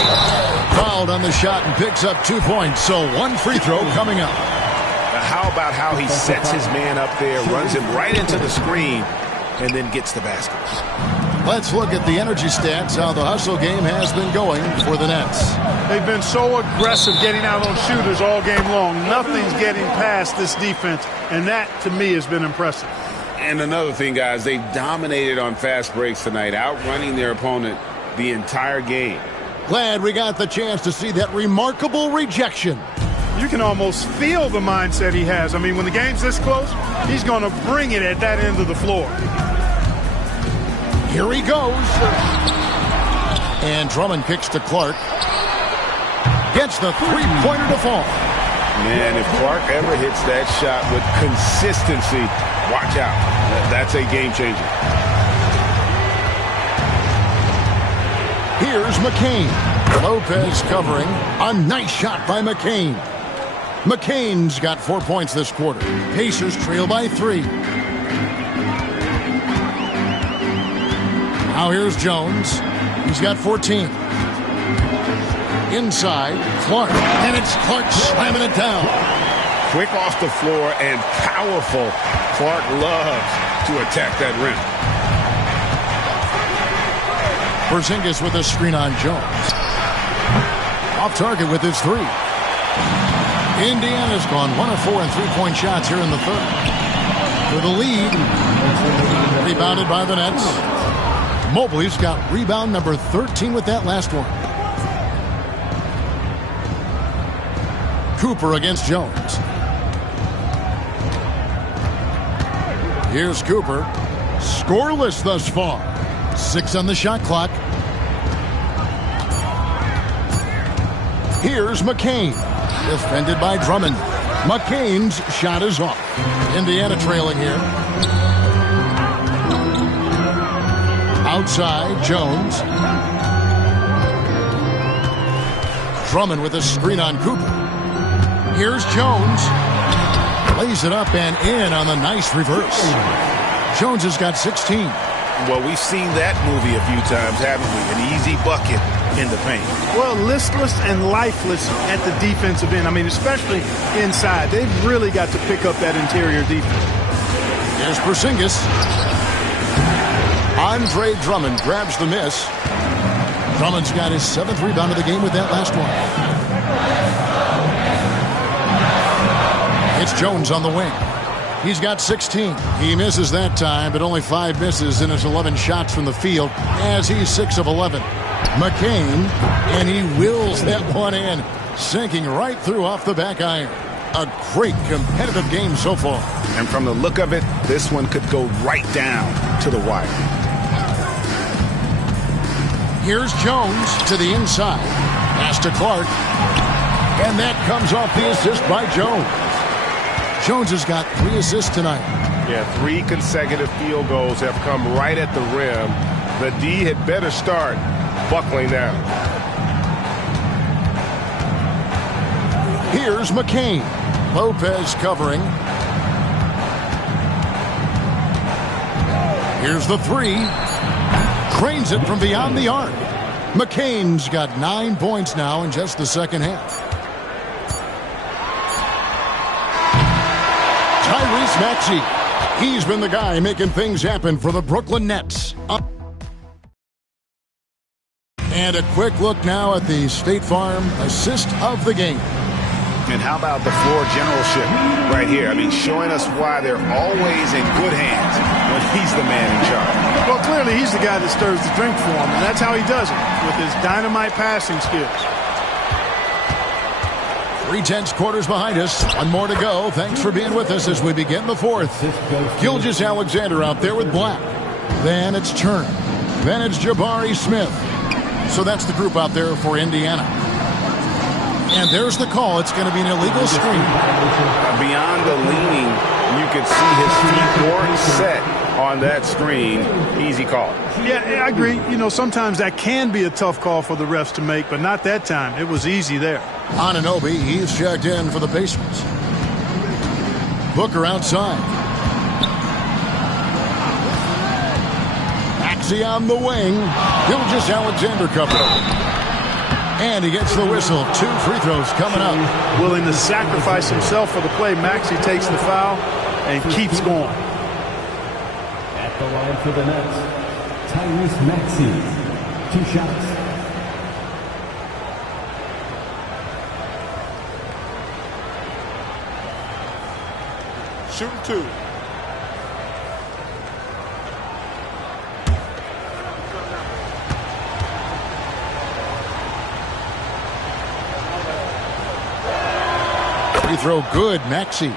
Fouled on the shot and picks up 2 points. So one free throw coming up. How about how he sets his man up there, runs him right into the screen, and then gets the basket. Let's look at the energy stats, how the hustle game has been going for the Nets. They've been so aggressive getting out on shooters all game long. Nothing's getting past this defense, and that, to me, has been impressive. And another thing, guys, they've dominated on fast breaks tonight, outrunning their opponent the entire game. Glad we got the chance to see that remarkable rejection. You can almost feel the mindset he has. I mean, when the game's this close, he's going to bring it at that end of the floor. Here he goes. And Drummond kicks to Clark. Gets the three-pointer to fall. Man, if Clark ever hits that shot with consistency, watch out. That's a game changer. Here's McCain. Lopez covering. A nice shot by McCain. McCain's got 4 points this quarter. Pacers trail by 3. Now here's Jones. He's got 14. Inside, Clark. And it's Clark slamming it down. Quick off the floor and powerful. Clark loves to attack that rim. Porzingis with a screen on Jones. Off target with his 3. Indiana's gone 1 of 4 in three-point shots here in the third. For the lead. Rebounded by the Nets. Mobley's got rebound number 13 with that last one. Cooper against Jones. Here's Cooper. Scoreless thus far. 6 on the shot clock. Here's McCain. Defended by Drummond. McCain's shot is off. Indiana trailing here. Outside, Jones. Drummond with a screen on Cooper. Here's Jones. Lays it up and in on the nice reverse. Jones has got 16. Well, we've seen that movie a few times, haven't we? An easy bucket in the paint. Well, listless and lifeless at the defensive end. I mean, especially inside. They've really got to pick up that interior defense. Here's Porzingis. Andre Drummond grabs the miss. Drummond's got his 7th rebound of the game with that last one. It's Jones on the wing. He's got 16. He misses that time, but only 5 misses in his 11 shots from the field as he's 6 of 11. McCain, and he wills that one in, sinking right through off the back iron. A great competitive game so far. And from the look of it, this one could go right down to the wire. Here's Jones to the inside. Pass to Clark. And that comes off the assist by Jones. Jones has got 3 assists tonight. Yeah, 3 consecutive field goals have come right at the rim. The D had better start buckling down. Here's McCain. Lopez covering. Here's the 3. Cranes it from beyond the arc. McCain's got 9 points now in just the second half. Tyrese Maxey. He's been the guy making things happen for the Brooklyn Nets. And a quick look now at the State Farm assist of the game. And how about the floor generalship right here? I mean, showing us why they're always in good hands when he's the man in charge. Well, clearly he's the guy that stirs the drink for him, and that's how he does it, with his dynamite passing skills. 3/10 quarters behind us. 1 more to go. Thanks for being with us as we begin the 4th. Gilgeous-Alexander out there with Black. Then it's Turner. Then it's Jabari Smith. So that's the group out there for Indiana. And there's the call. It's going to be an illegal screen. Beyond the leaning, You can see his feet weren't set on that screen. Easy call. Yeah, I agree. You know, sometimes that can be a tough call for the refs to make, but not that time. It was easy there. Anunoby, he's checked in for the Pacers. Booker outside. Maxey on the wing. Gilgeous-Alexander covered. And he gets the whistle. 2 free throws coming up. Willing to sacrifice himself for the play. Maxey takes the foul and keeps going. At the line for the Nets, Tyrese Maxey. 2 shots. Shooting 2. Free throw good, Maxey.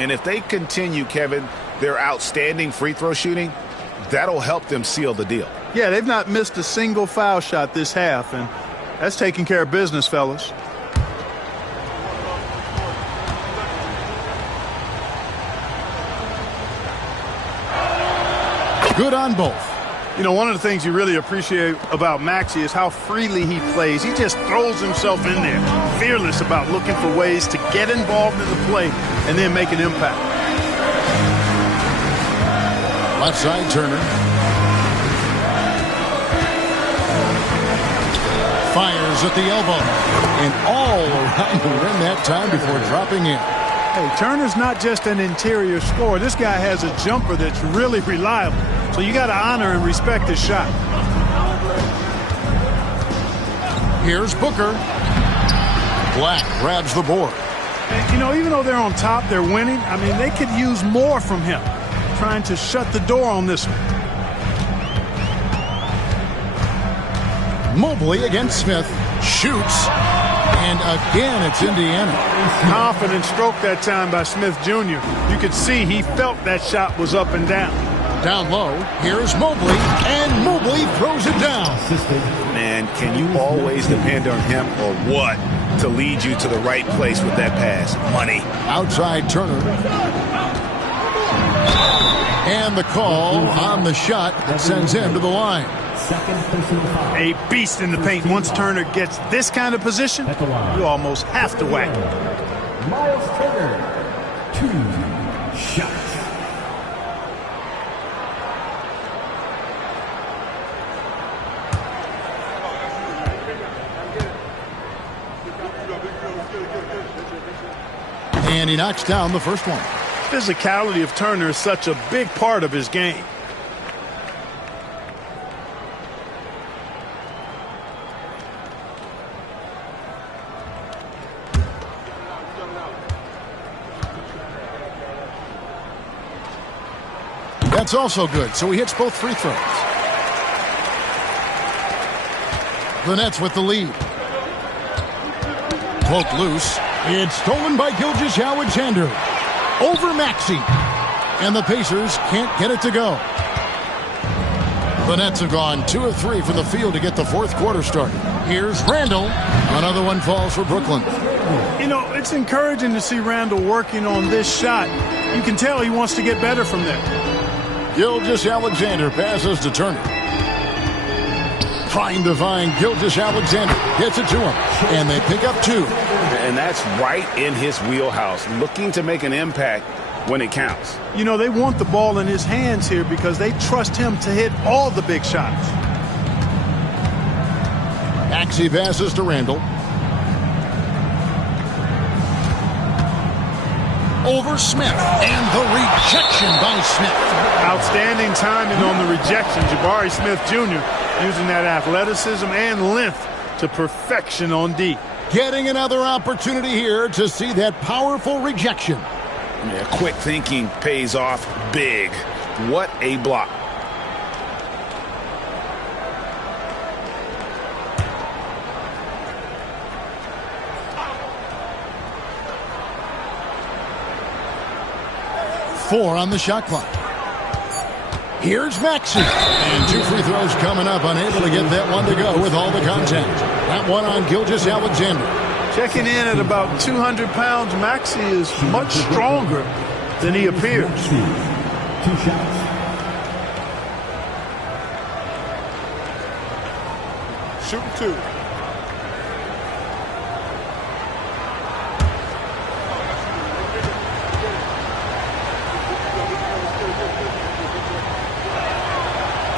And if they continue, Kevin, their outstanding free throw shooting, that'll help them seal the deal. Yeah, they've not missed a single foul shot this half, and that's taking care of business, fellas. Good on both. You know, one of the things you really appreciate about Maxey is how freely he plays. He just throws himself in there, fearless about looking for ways to get involved in the play and then make an impact. Left side, Turner. Fires at the elbow. And all around the rim that time before dropping in. Hey, Turner's not just an interior scorer. This guy has a jumper that's really reliable. So you got to honor and respect his shot. Here's Booker. Black grabs the board. And, you know, even though they're on top, they're winning. I mean, they could use more from him. Trying to shut the door on this one. Mobley against Smith. Shoots. And again, it's Indiana. Confident stroke that time by Smith Jr. You could see he felt that shot was up and down. Down low, here's Mobley, and Mobley throws it down. Man, can you always depend on him or what to lead you to the right place with that pass? Money. Outside Turner. And the call on the shot sends him to the line. A beast in the paint. Once Turner gets this kind of position, you almost have to whack him. Miles Turner, 2 shots. And he knocks down the first one. Physicality of Turner is such a big part of his game. That's also good, so he hits both free throws. The Nets with the lead. Poked loose. It's stolen by Gilgeous-Alexander. Over Maxey. And the Pacers can't get it to go. The Nets have gone 2 of 3 from the field to get the fourth quarter started. Here's Randall. Another one falls for Brooklyn. You know, it's encouraging to see Randall working on this shot. You can tell he wants to get better from there. Gilgeous-Alexander passes to Turner. Trying to find Gilgeous-Alexander. Gets it to him. And they pick up 2. And that's right in his wheelhouse. Looking to make an impact when it counts. You know, they want the ball in his hands here because they trust him to hit all the big shots. Maxey passes to Randall. Over Smith. And the rejection by Smith. Outstanding timing on the rejection. Jabari Smith Jr. using that athleticism and length to perfection on D. Getting another opportunity here to see that powerful rejection. Yeah, quick thinking pays off big. What a block. Four on the shot clock. Here's Maxey. And 2 free throws coming up. Unable to get that one to go with all the contact. That one on Gilgeous-Alexander. Checking in at about 200 pounds, Maxey is much stronger than he appears. Two shots. Shooting 2.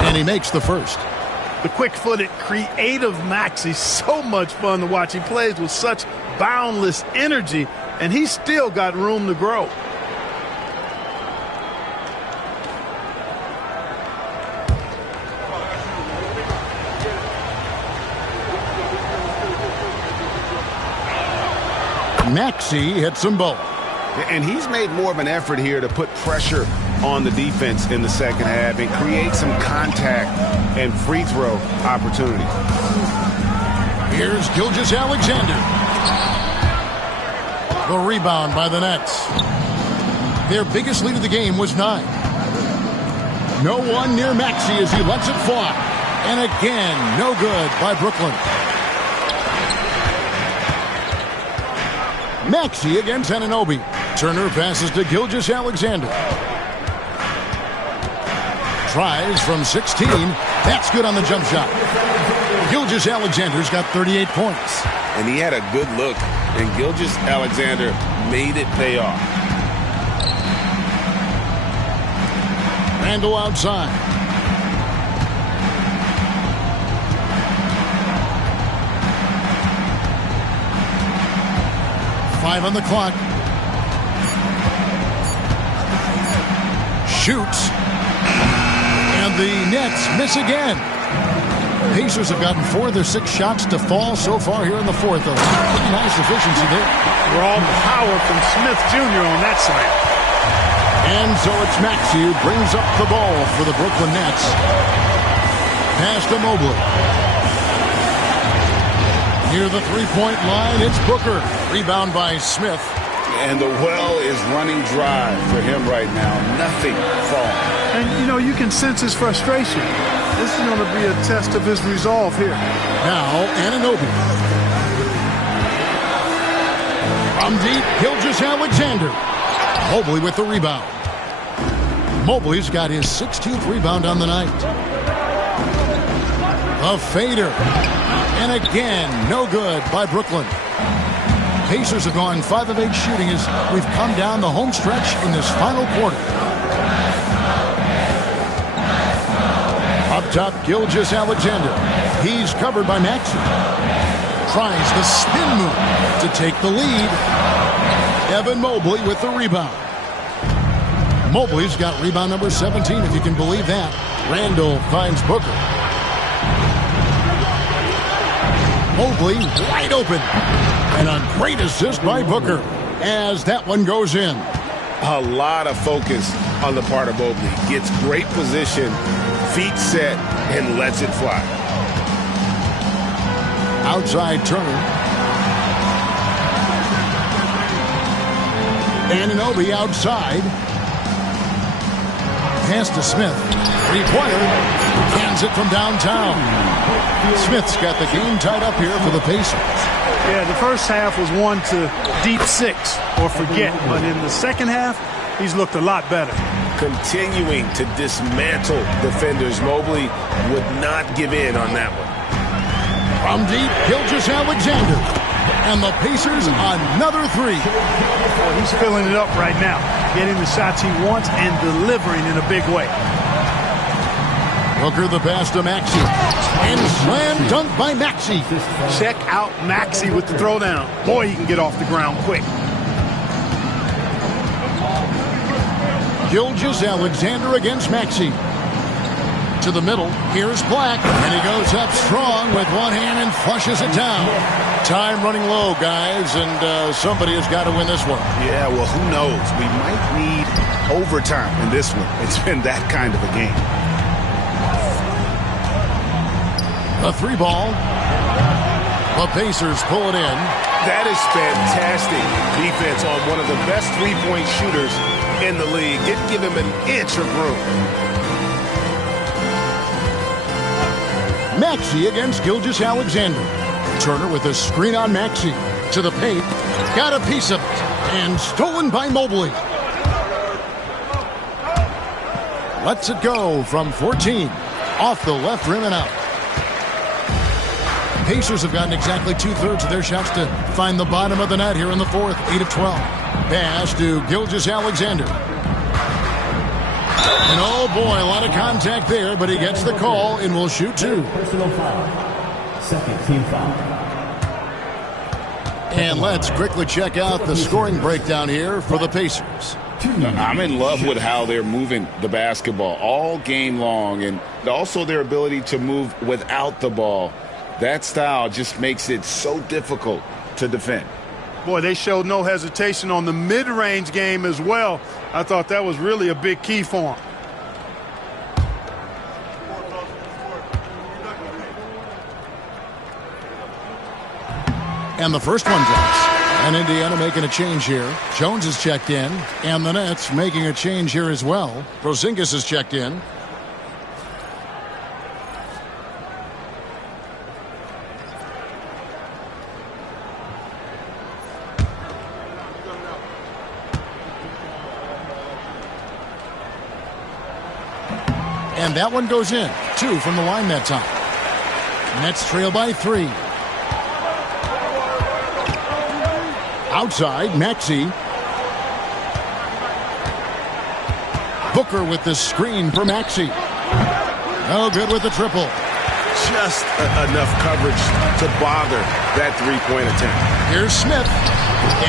And he makes the first. The quick-footed, creative Maxey's so much fun to watch. He plays with such boundless energy, and he's still got room to grow. Maxey hits them both. And he's made more of an effort here to put pressure on the defense in the second half and create some contact and free throw opportunity. Here's Gilgeous-Alexander. The rebound by the Nets. Their biggest lead of the game was 9. No one near Maxey as he lets it fly. And again, no good by Brooklyn. Maxey against Anunoby. Turner passes to Gilgeous-Alexander. Tries from 16. That's good on the jump shot. Gilgeous-Alexander's got 38 points. And he had a good look, and Gilgeous-Alexander made it pay off. Randall outside. Five on the clock. Shoots. And the Nets miss again. Pacers have gotten 4 of their 6 shots to fall so far here in the fourth. A pretty nice efficiency there. Raw power from Smith Jr. on that slam. And so it's Maxey who brings up the ball for the Brooklyn Nets. Pass to Mobley. Near the three-point line, it's Booker. Rebound by Smith. And the well is running dry for him right now. Nothing falling. And, you know, you can sense his frustration. This is going to be a test of his resolve here. Now, Anunoby. From deep, Gilgeous-Alexander. Mobley with the rebound. Mobley's got his 16th rebound on the night. A fader. And again, no good by Brooklyn. Pacers have gone 5 of 8 shooting as we've come down the home stretch in this final quarter. Up top, Gilgeous-Alexander. He's covered by Maxey. Tries the spin move to take the lead. Evan Mobley with the rebound. Mobley's got rebound number 17, if you can believe that. Randall finds Booker. Mobley wide open. And a great assist by Booker as that one goes in. A lot of focus on the part of Mobley. Gets great position, feet set, and lets it fly. Outside Turner. Anunoby outside. Pass to Smith. Three-pointer. Cans it from downtown. Smith's got the game tied up here for the Pacers. Yeah, the first half was one to deep 6 or forget. But in the second half, he's looked a lot better. Continuing to dismantle defenders. Mobley would not give in on that one. From deep, Gilgeous-Alexander. And the Pacers another 3. Well, he's filling it up right now. Getting the shots he wants and delivering in a big way. Booker the pass to Maxey. And slam dunk by Maxey. Check out Maxey with the throwdown. Boy, he can get off the ground quick. Gilgeous-Alexander against Maxey. To the middle. Here's Black. And he goes up strong with one hand and flushes it down. Time running low, guys, and somebody has got to win this one. Yeah, well, who knows? We might need overtime in this one. It's been that kind of a game. A 3-ball. The Pacers pull it in. That is fantastic defense on one of the best three-point shooters in the league. Didn't give him an inch of room. Maxey against Gilgeous-Alexander. Turner with a screen on Maxey. To the paint. Got a piece of it. And stolen by Mobley. lets it go from 14. Off the left rim and out. Pacers have gotten exactly 2/3 of their shots to find the bottom of the net here in the fourth. 8 of 12. Pass to Gilgeous-Alexander. And oh boy, a lot of contact there, but he gets the call and will shoot 2. Personal foul. Second team foul. And let's quickly check out the scoring breakdown here for the Pacers. I'm in love with how they're moving the basketball all game long, and also their ability to move without the ball. That style just makes it so difficult to defend. Boy, they showed no hesitation on the mid-range game as well. I thought that was really a big key for them. And the first one drops. And Indiana making a change here. Jones is checked in. And the Nets making a change here as well. Porzingis is checked in. And that one goes in. 2 from the line that time. Nets trail by 3. Outside, Maxey. Booker with the screen for Maxey. No good with the triple. Just enough coverage to bother that three-point attempt. Here's Smith.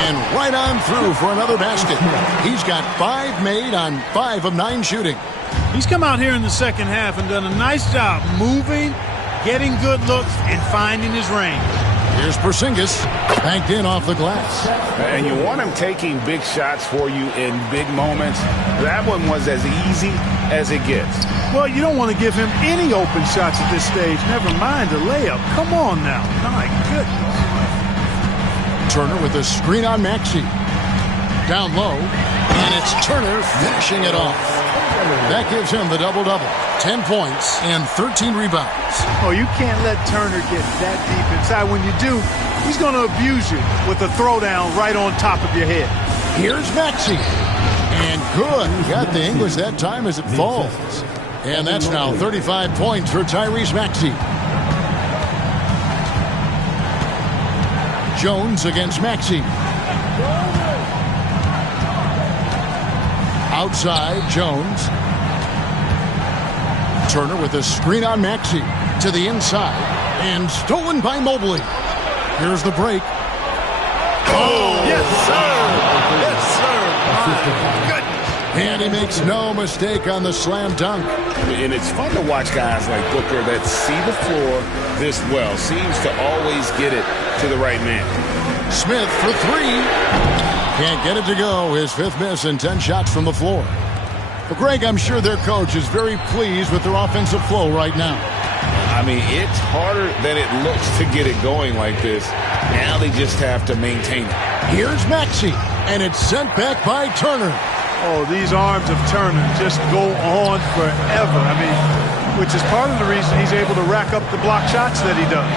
And right on through for another basket. He's got 5 made on 5 of 9 shooting. He's come out here in the second half and done a nice job moving, getting good looks, and finding his range. Here's Porzingis, banked in off the glass. And you want him taking big shots for you in big moments. That one was as easy as it gets. Well, you don't want to give him any open shots at this stage. Never mind a layup. Come on now. My goodness. Turner with a screen on Maxey. Down low. And it's Turner finishing it off. That gives him the double-double. 10 points and 13 rebounds. Oh, you can't let Turner get that deep inside. When you do, he's going to abuse you with a throwdown right on top of your head. Here's Maxey. And good. Got the English that time as it falls. And that's now 35 points for Tyrese Maxey. Jones against Maxey. Outside, Jones. Turner with a screen on Maxey to the inside. And stolen by Mobley. Here's the break. Oh, yes, sir. Yes, sir. My goodness. And he makes no mistake on the slam dunk. And it's fun to watch guys like Booker that see the floor this well. Seems to always get it to the right man. Smith for 3. Can't get it to go. His 5th miss and 10 shots from the floor. Well, Greg, I'm sure their coach is very pleased with their offensive flow right now. I mean, it's harder than it looks to get it going like this. Now they just have to maintain it. Here's Maxey, and it's sent back by Turner. Oh, these arms of Turner just go on forever. I mean, which is part of the reason he's able to rack up the block shots that he does.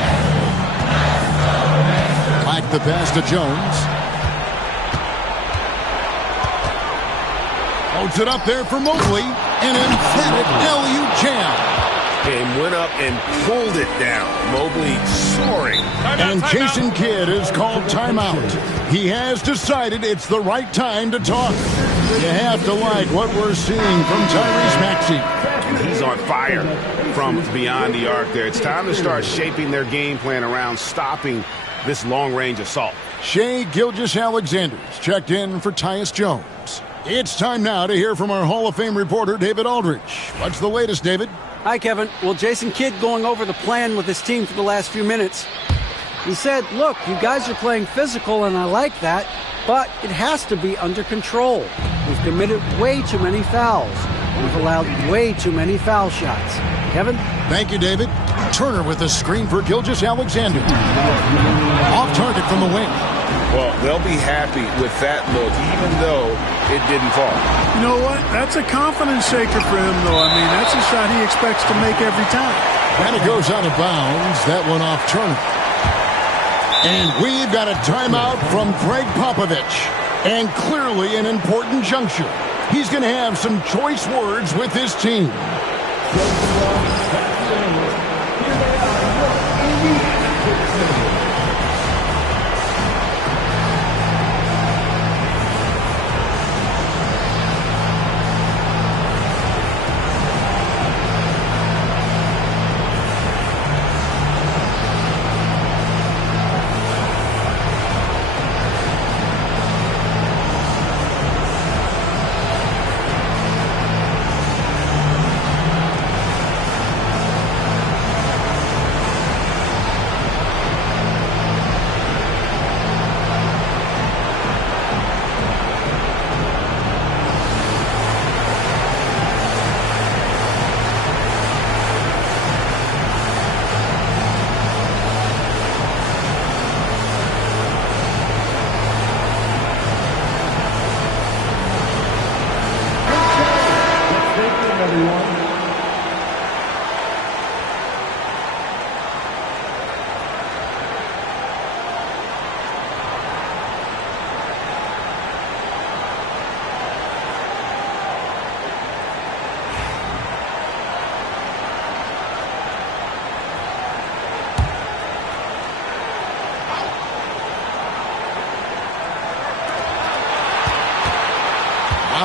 Black the pass to Jones. Holds it up there for Mobley. An emphatic LU jam. And went up and pulled it down. Mobley soaring. And Jason Kidd is called timeout. He has decided it's the right time to talk. You have to like what we're seeing from Tyrese Maxey. And he's on fire from beyond the arc there. It's time to start shaping their game plan around stopping this long-range assault. Shai Gilgeous-Alexander checked in for Tyus Jones. It's time now to hear from our Hall of Fame reporter, David Aldridge. What's the latest, David? Hi, Kevin. Well, Jason Kidd going over the plan with his team for the last few minutes. He said, look, you guys are playing physical, and I like that, but it has to be under control. We've committed way too many fouls. We've allowed way too many foul shots. Kevin? Thank you, David. Turner with a screen for Gilgeous-Alexander. Off target from the wing. Well, they'll be happy with that look, even though it didn't fall. You know what? That's a confidence shaker for him, though. I mean, that's a shot he expects to make every time. And it goes out of bounds. That one off Turner. And we've got a timeout from Greg Popovich. And clearly an important juncture he's going to have some choice words with his team.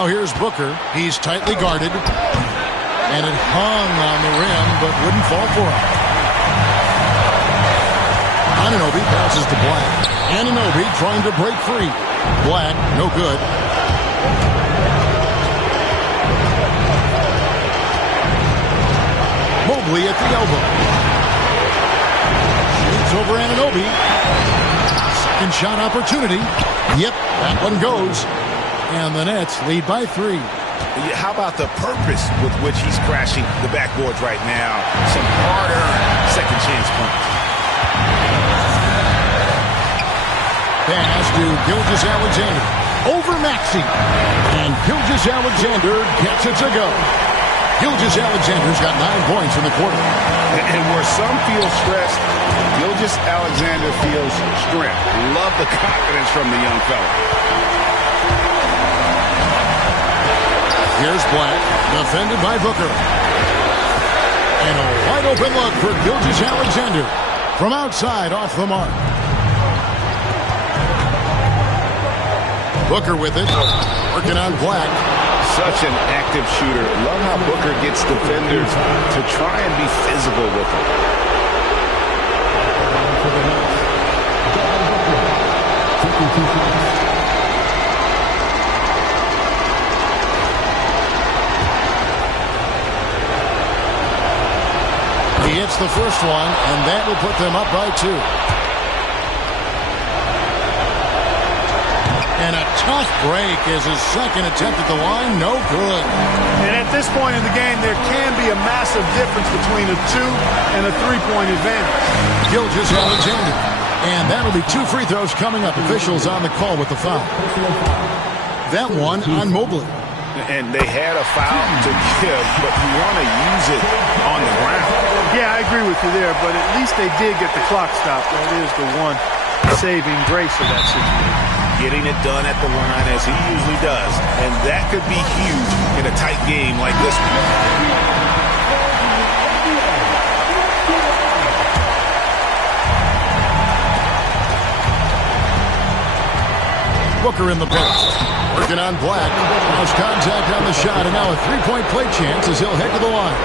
Now here's Booker. He's tightly guarded. And it hung on the rim, but wouldn't fall for him. Anunoby passes to Black. Anunoby trying to break free. Black, no good. Mobley at the elbow. Shoots over Anunoby. Second shot opportunity. Yep, that one goes. And the Nets lead by 3. How about the purpose with which he's crashing the backboards right now? Some hard-earned second chance points. Pass to Gilgeous-Alexander. Over Maxey. And Gilgeous-Alexander gets it to go. Gilgeous-Alexander's got 9 points in the quarter. And where some feel stressed, Gilgeous-Alexander feels strength. Love the confidence from the young fella. Here's Black, defended by Booker. And a wide open look for Gilgeous-Alexander. From outside, off the mark. Booker with it, working on Black. Such an active shooter. Love how Booker gets defenders to try and be physical with him. He hits the first one, and that will put them up by 2. And a tough break is his second attempt at the line. No good. And at this point in the game, there can be a massive difference between a 2 and a 3-point advantage. Gilgeous-Alexander. And that'll be 2 free throws coming up. Officials on the call with the foul. That one on Mobley. And they had a foul to give, but you want to use it on the ground. Yeah, I agree with you there, but at least they did get the clock stopped. That is the one saving grace of that situation. Getting it done at the line as he usually does. And that could be huge in a tight game like this one. Booker in the post. Working on Black. Lost contact on the shot, and now a 3-point play chance as he'll head to the line.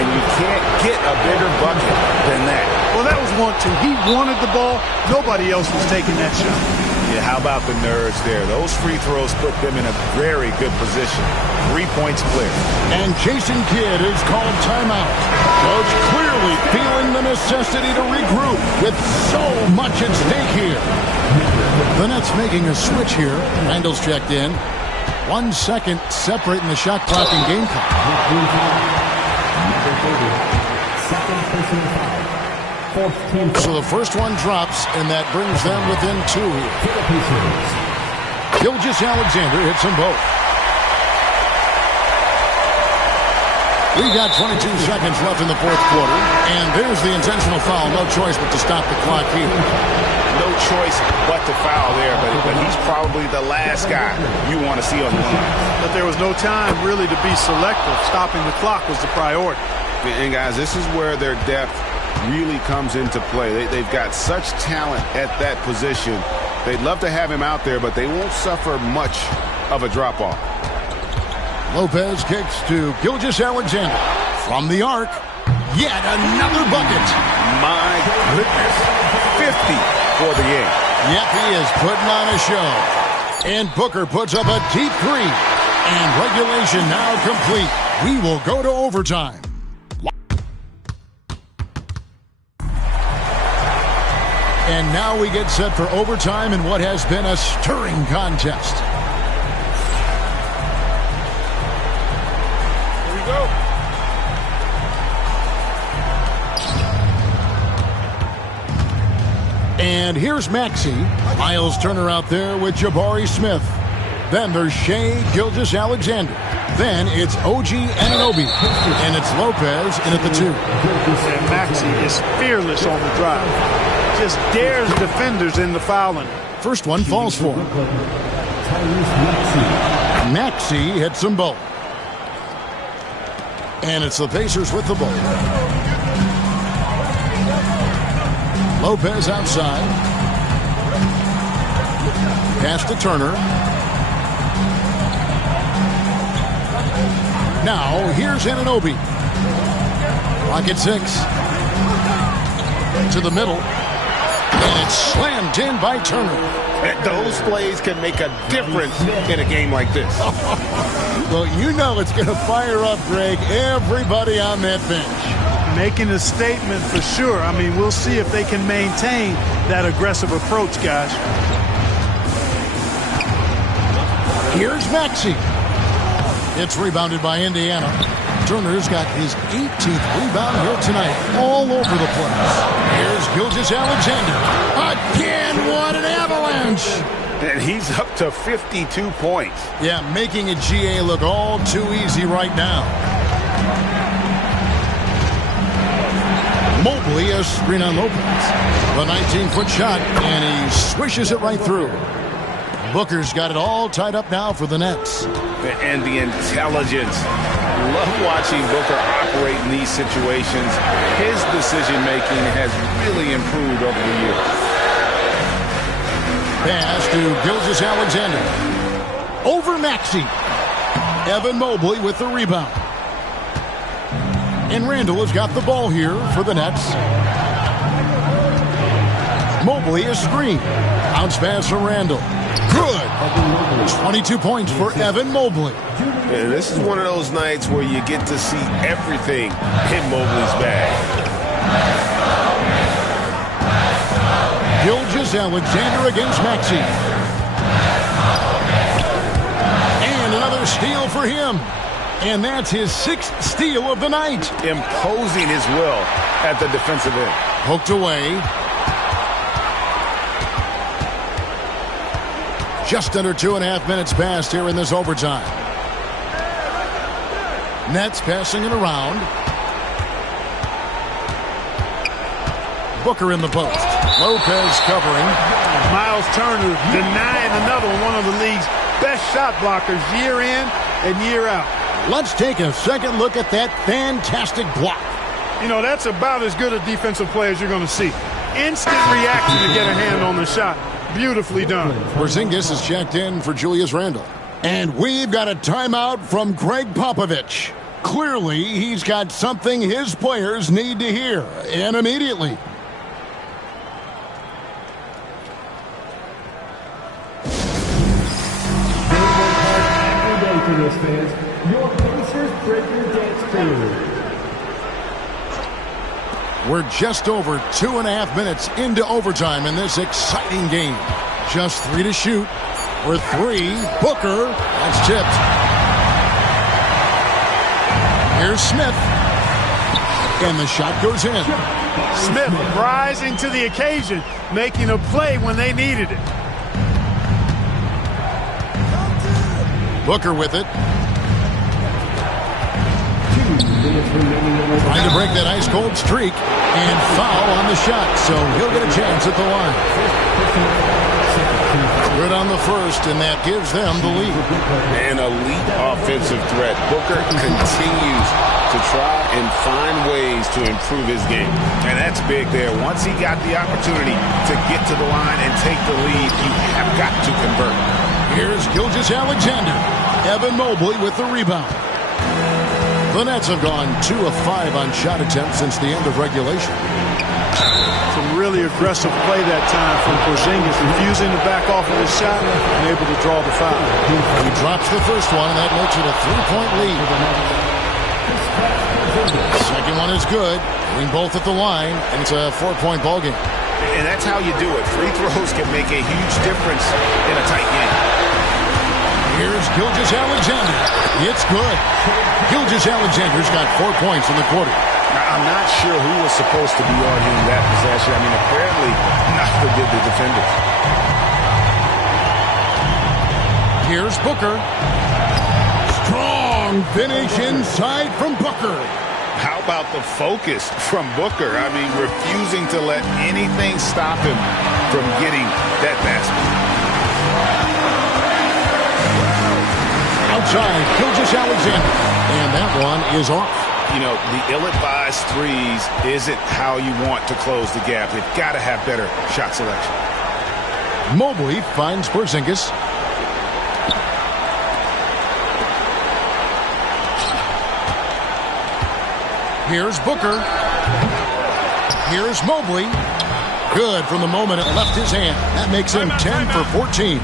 And you can't get a bigger bucket than that. Well, that was 1-2. He wanted the ball. Nobody else was taking that shot. Yeah, how about the nerves there? Those free throws put them in a very good position. 3 points clear. And Jason Kidd is called timeout. Coach clearly feeling the necessity to regroup with so much at stake here. The Nets making a switch here. Randall's checked in. 1 second separating the shot clock and game clock. Second personal foul. So the first one drops, and that brings them within 2 here. Gilgeous-Alexander hits them both. We've got 22 seconds left in the fourth quarter, and there's the intentional foul. No choice but to stop the clock here. no choice but to foul there, but he's probably the last guy you want to see on the line. But there was no time really to be selective. Stopping the clock was the priority. And guys, this is where their depth really comes into play. They've got such talent at that position. They'd love to have him out there, but they won't suffer much of a drop-off. Lopez kicks to Gilgeous-Alexander. From the arc, yet another bucket. My goodness. 50 for the game. Yep, he is putting on a show. And Booker puts up a deep three. And regulation now complete. We will go to overtime. And now we get set for overtime in what has been a stirring contest. Here we go. And here's Maxey. Miles Turner out there with Jabari Smith. Then there's Shea Gilgeous-Alexander. Then it's OG Anunoby. And it's Lopez in at the 2. And Maxey is fearless on the drive. Just dares defenders in the fouling. First one falls for him. Maxey hits them both. And it's the Pacers with the ball. Lopez outside. Pass to Turner. Now, here's Anunoby. Rocket 6. To the middle. And it's slammed in by Turner. Those plays can make a difference in a game like this. Well, you know it's going to fire up, Greg, everybody on that bench. Making a statement for sure. I mean, we'll see if they can maintain that aggressive approach, guys. Here's Maxey. It's rebounded by Indiana. Turner's got his 18th rebound here tonight, all over the place. Here's Gilgeous-Alexander. Again, what an avalanche! And he's up to 52 points. Yeah, making a GA look all too easy right now. Mobley, a screen on Lopez. The 19-foot shot, and he swishes it right through. Booker's got it all tied up now for the Nets. And the intelligence. Love watching Booker operate in these situations. His decision-making has really improved over the years. Pass to Gilgeous-Alexander. Over Maxey. Evan Mobley with the rebound. And Randall has got the ball here for the Nets. Mobley is screened. Bounce pass from Randall. Good. 22 points for Evan Mobley. And this is one of those nights where you get to see everything in Mobley's bag. Gilgeous-Alexander against Maxey. And another steal for him. And that's his 6th steal of the night. Imposing his will at the defensive end. Poked away. Just under 2.5 minutes passed here in this overtime. Nets passing it around. Booker in the post. Lopez covering. Miles Turner denying another one of the league's best shot blockers year in and year out. Let's take a second look at that fantastic block. You know, that's about as good a defensive play as you're going to see. Instant reaction to get a hand on the shot. Beautifully done. Porzingis is checked in for Julius Randle. And we've got a timeout from Greg Popovich. Clearly, he's got something his players need to hear, and immediately. Every day for this, fans. Your Pacers Breaker Dance Crew. We're just over 2.5 minutes into overtime in this exciting game. Just 3 to shoot. For 3, Booker. That's tipped. Here's Smith. And the shot goes in. Smith rising to the occasion, making a play when they needed it. Booker with it. Trying to break that ice-cold streak and foul on the shot, so he'll get a chance at the line. Good on the first, and that gives them the lead. An elite offensive threat. Booker continues to try and find ways to improve his game. And that's big there. Once he got the opportunity to get to the line and take the lead, you have got to convert. Here's Gilgeous-Alexander. Evan Mobley with the rebound. The Nets have gone 2 of 5 on shot attempts since the end of regulation. Some really aggressive play that time from Porzingis, refusing to back off of his shot and able to draw the foul. He drops the first one, and that makes it a 3-point lead. The second one is good. Hitting both at the line, and it's a 4-point ballgame. And that's how you do it. Free throws can make a huge difference in a tight game. Here's Gilgeous-Alexander. It's good. Gilgeous-Alexander's got 4 points in the quarter. Now, I'm not sure who was supposed to be on him that possession. I mean, apparently, neither did the defenders. Here's Booker. Strong finish inside from Booker. How about the focus from Booker? I mean, refusing to let anything stop him from getting that basket. Outside, Gilgeous-Alexander. And that one is off. You know, the ill-advised threes isn't how you want to close the gap. They've got to have better shot selection. Mobley finds Porzingis. Here's Booker. Here's Mobley. Good from the moment it left his hand. That makes him 10 for 14.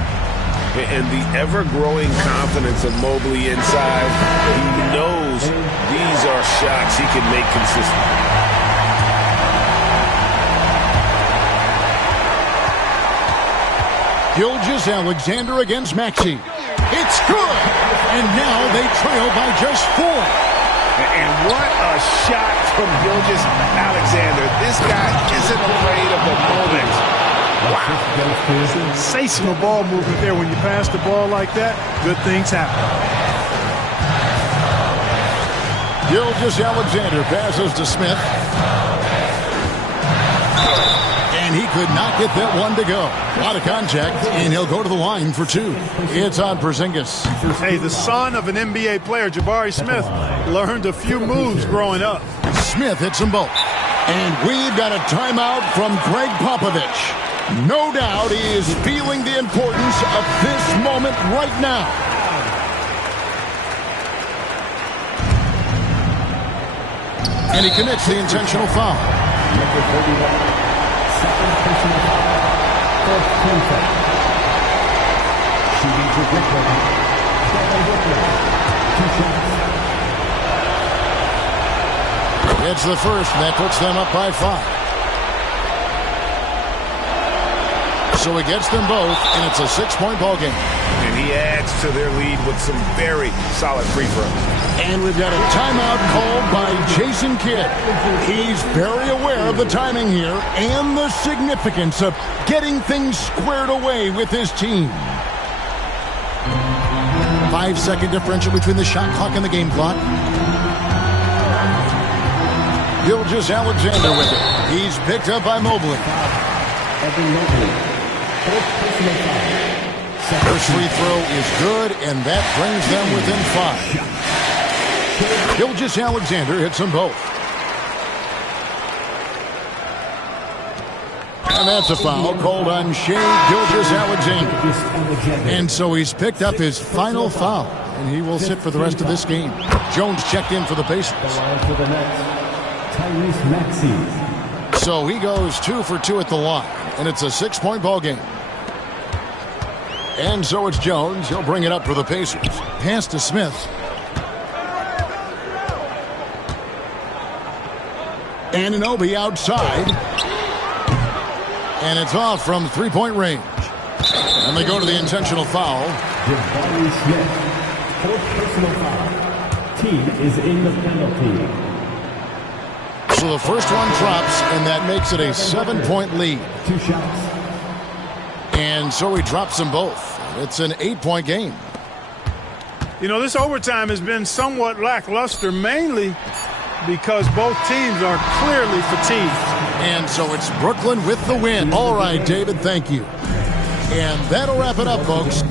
And the ever-growing confidence of Mobley inside, he knows these are shots he can make consistently. Gilgeous-Alexander against Maxey. It's good! And now they trail by just 4. And what a shot from Gilgeous-Alexander. This guy isn't afraid of the moment. Wow. Sensational ball movement there. When you pass the ball like that, good things happen. Gilgeous-Alexander passes to Smith. And he could not get that one to go. A lot of contact, and he'll go to the line for 2. It's on Porzingis. Hey, the son of an NBA player, Jabari Smith, learned a few moves growing up. Smith hits them both. And we've got a timeout from Greg Popovich. No doubt he is feeling the importance of this moment right now. And he commits the intentional foul. Number 31, second personal foul, fourth contact. Shooting for Brooklyn, Devin Booker, 2 shots. It's the first, and that puts them up by 5. So he gets them both, and it's a 6-point ball game. And he adds to their lead with some very solid free throws. And we've got a timeout called by Jason Kidd. He's very aware of the timing here and the significance of getting things squared away with his team. 5-second differential between the shot clock and the game clock. Gilgeous-Alexander with it. He's picked up by Mobley. Evan Mobley. First free throw is good, and that brings them within 5. Gilgeous-Alexander hits them both. And that's a foul called on Shai Gilgeous-Alexander. And so he's picked up his final foul, and he will sit for the rest of this game. Jones checked in for the Pacers. So he goes 2 for 2 at the line, and it's a 6-point ball game. And so it's Jones. He'll bring it up for the Pacers. Pass to Smith. Anunoby outside. And it's off from 3-point range. And they go to the intentional foul. Jabari Smith, 4th personal foul. Team is in the penalty. So the first one drops, and that makes it a 7-point lead. 2 shots. And so he drops them both. It's an 8-point game. You know, this overtime has been somewhat lackluster, mainly because both teams are clearly fatigued. And so it's Brooklyn with the win. All right, David, thank you. And that'll wrap it up, folks.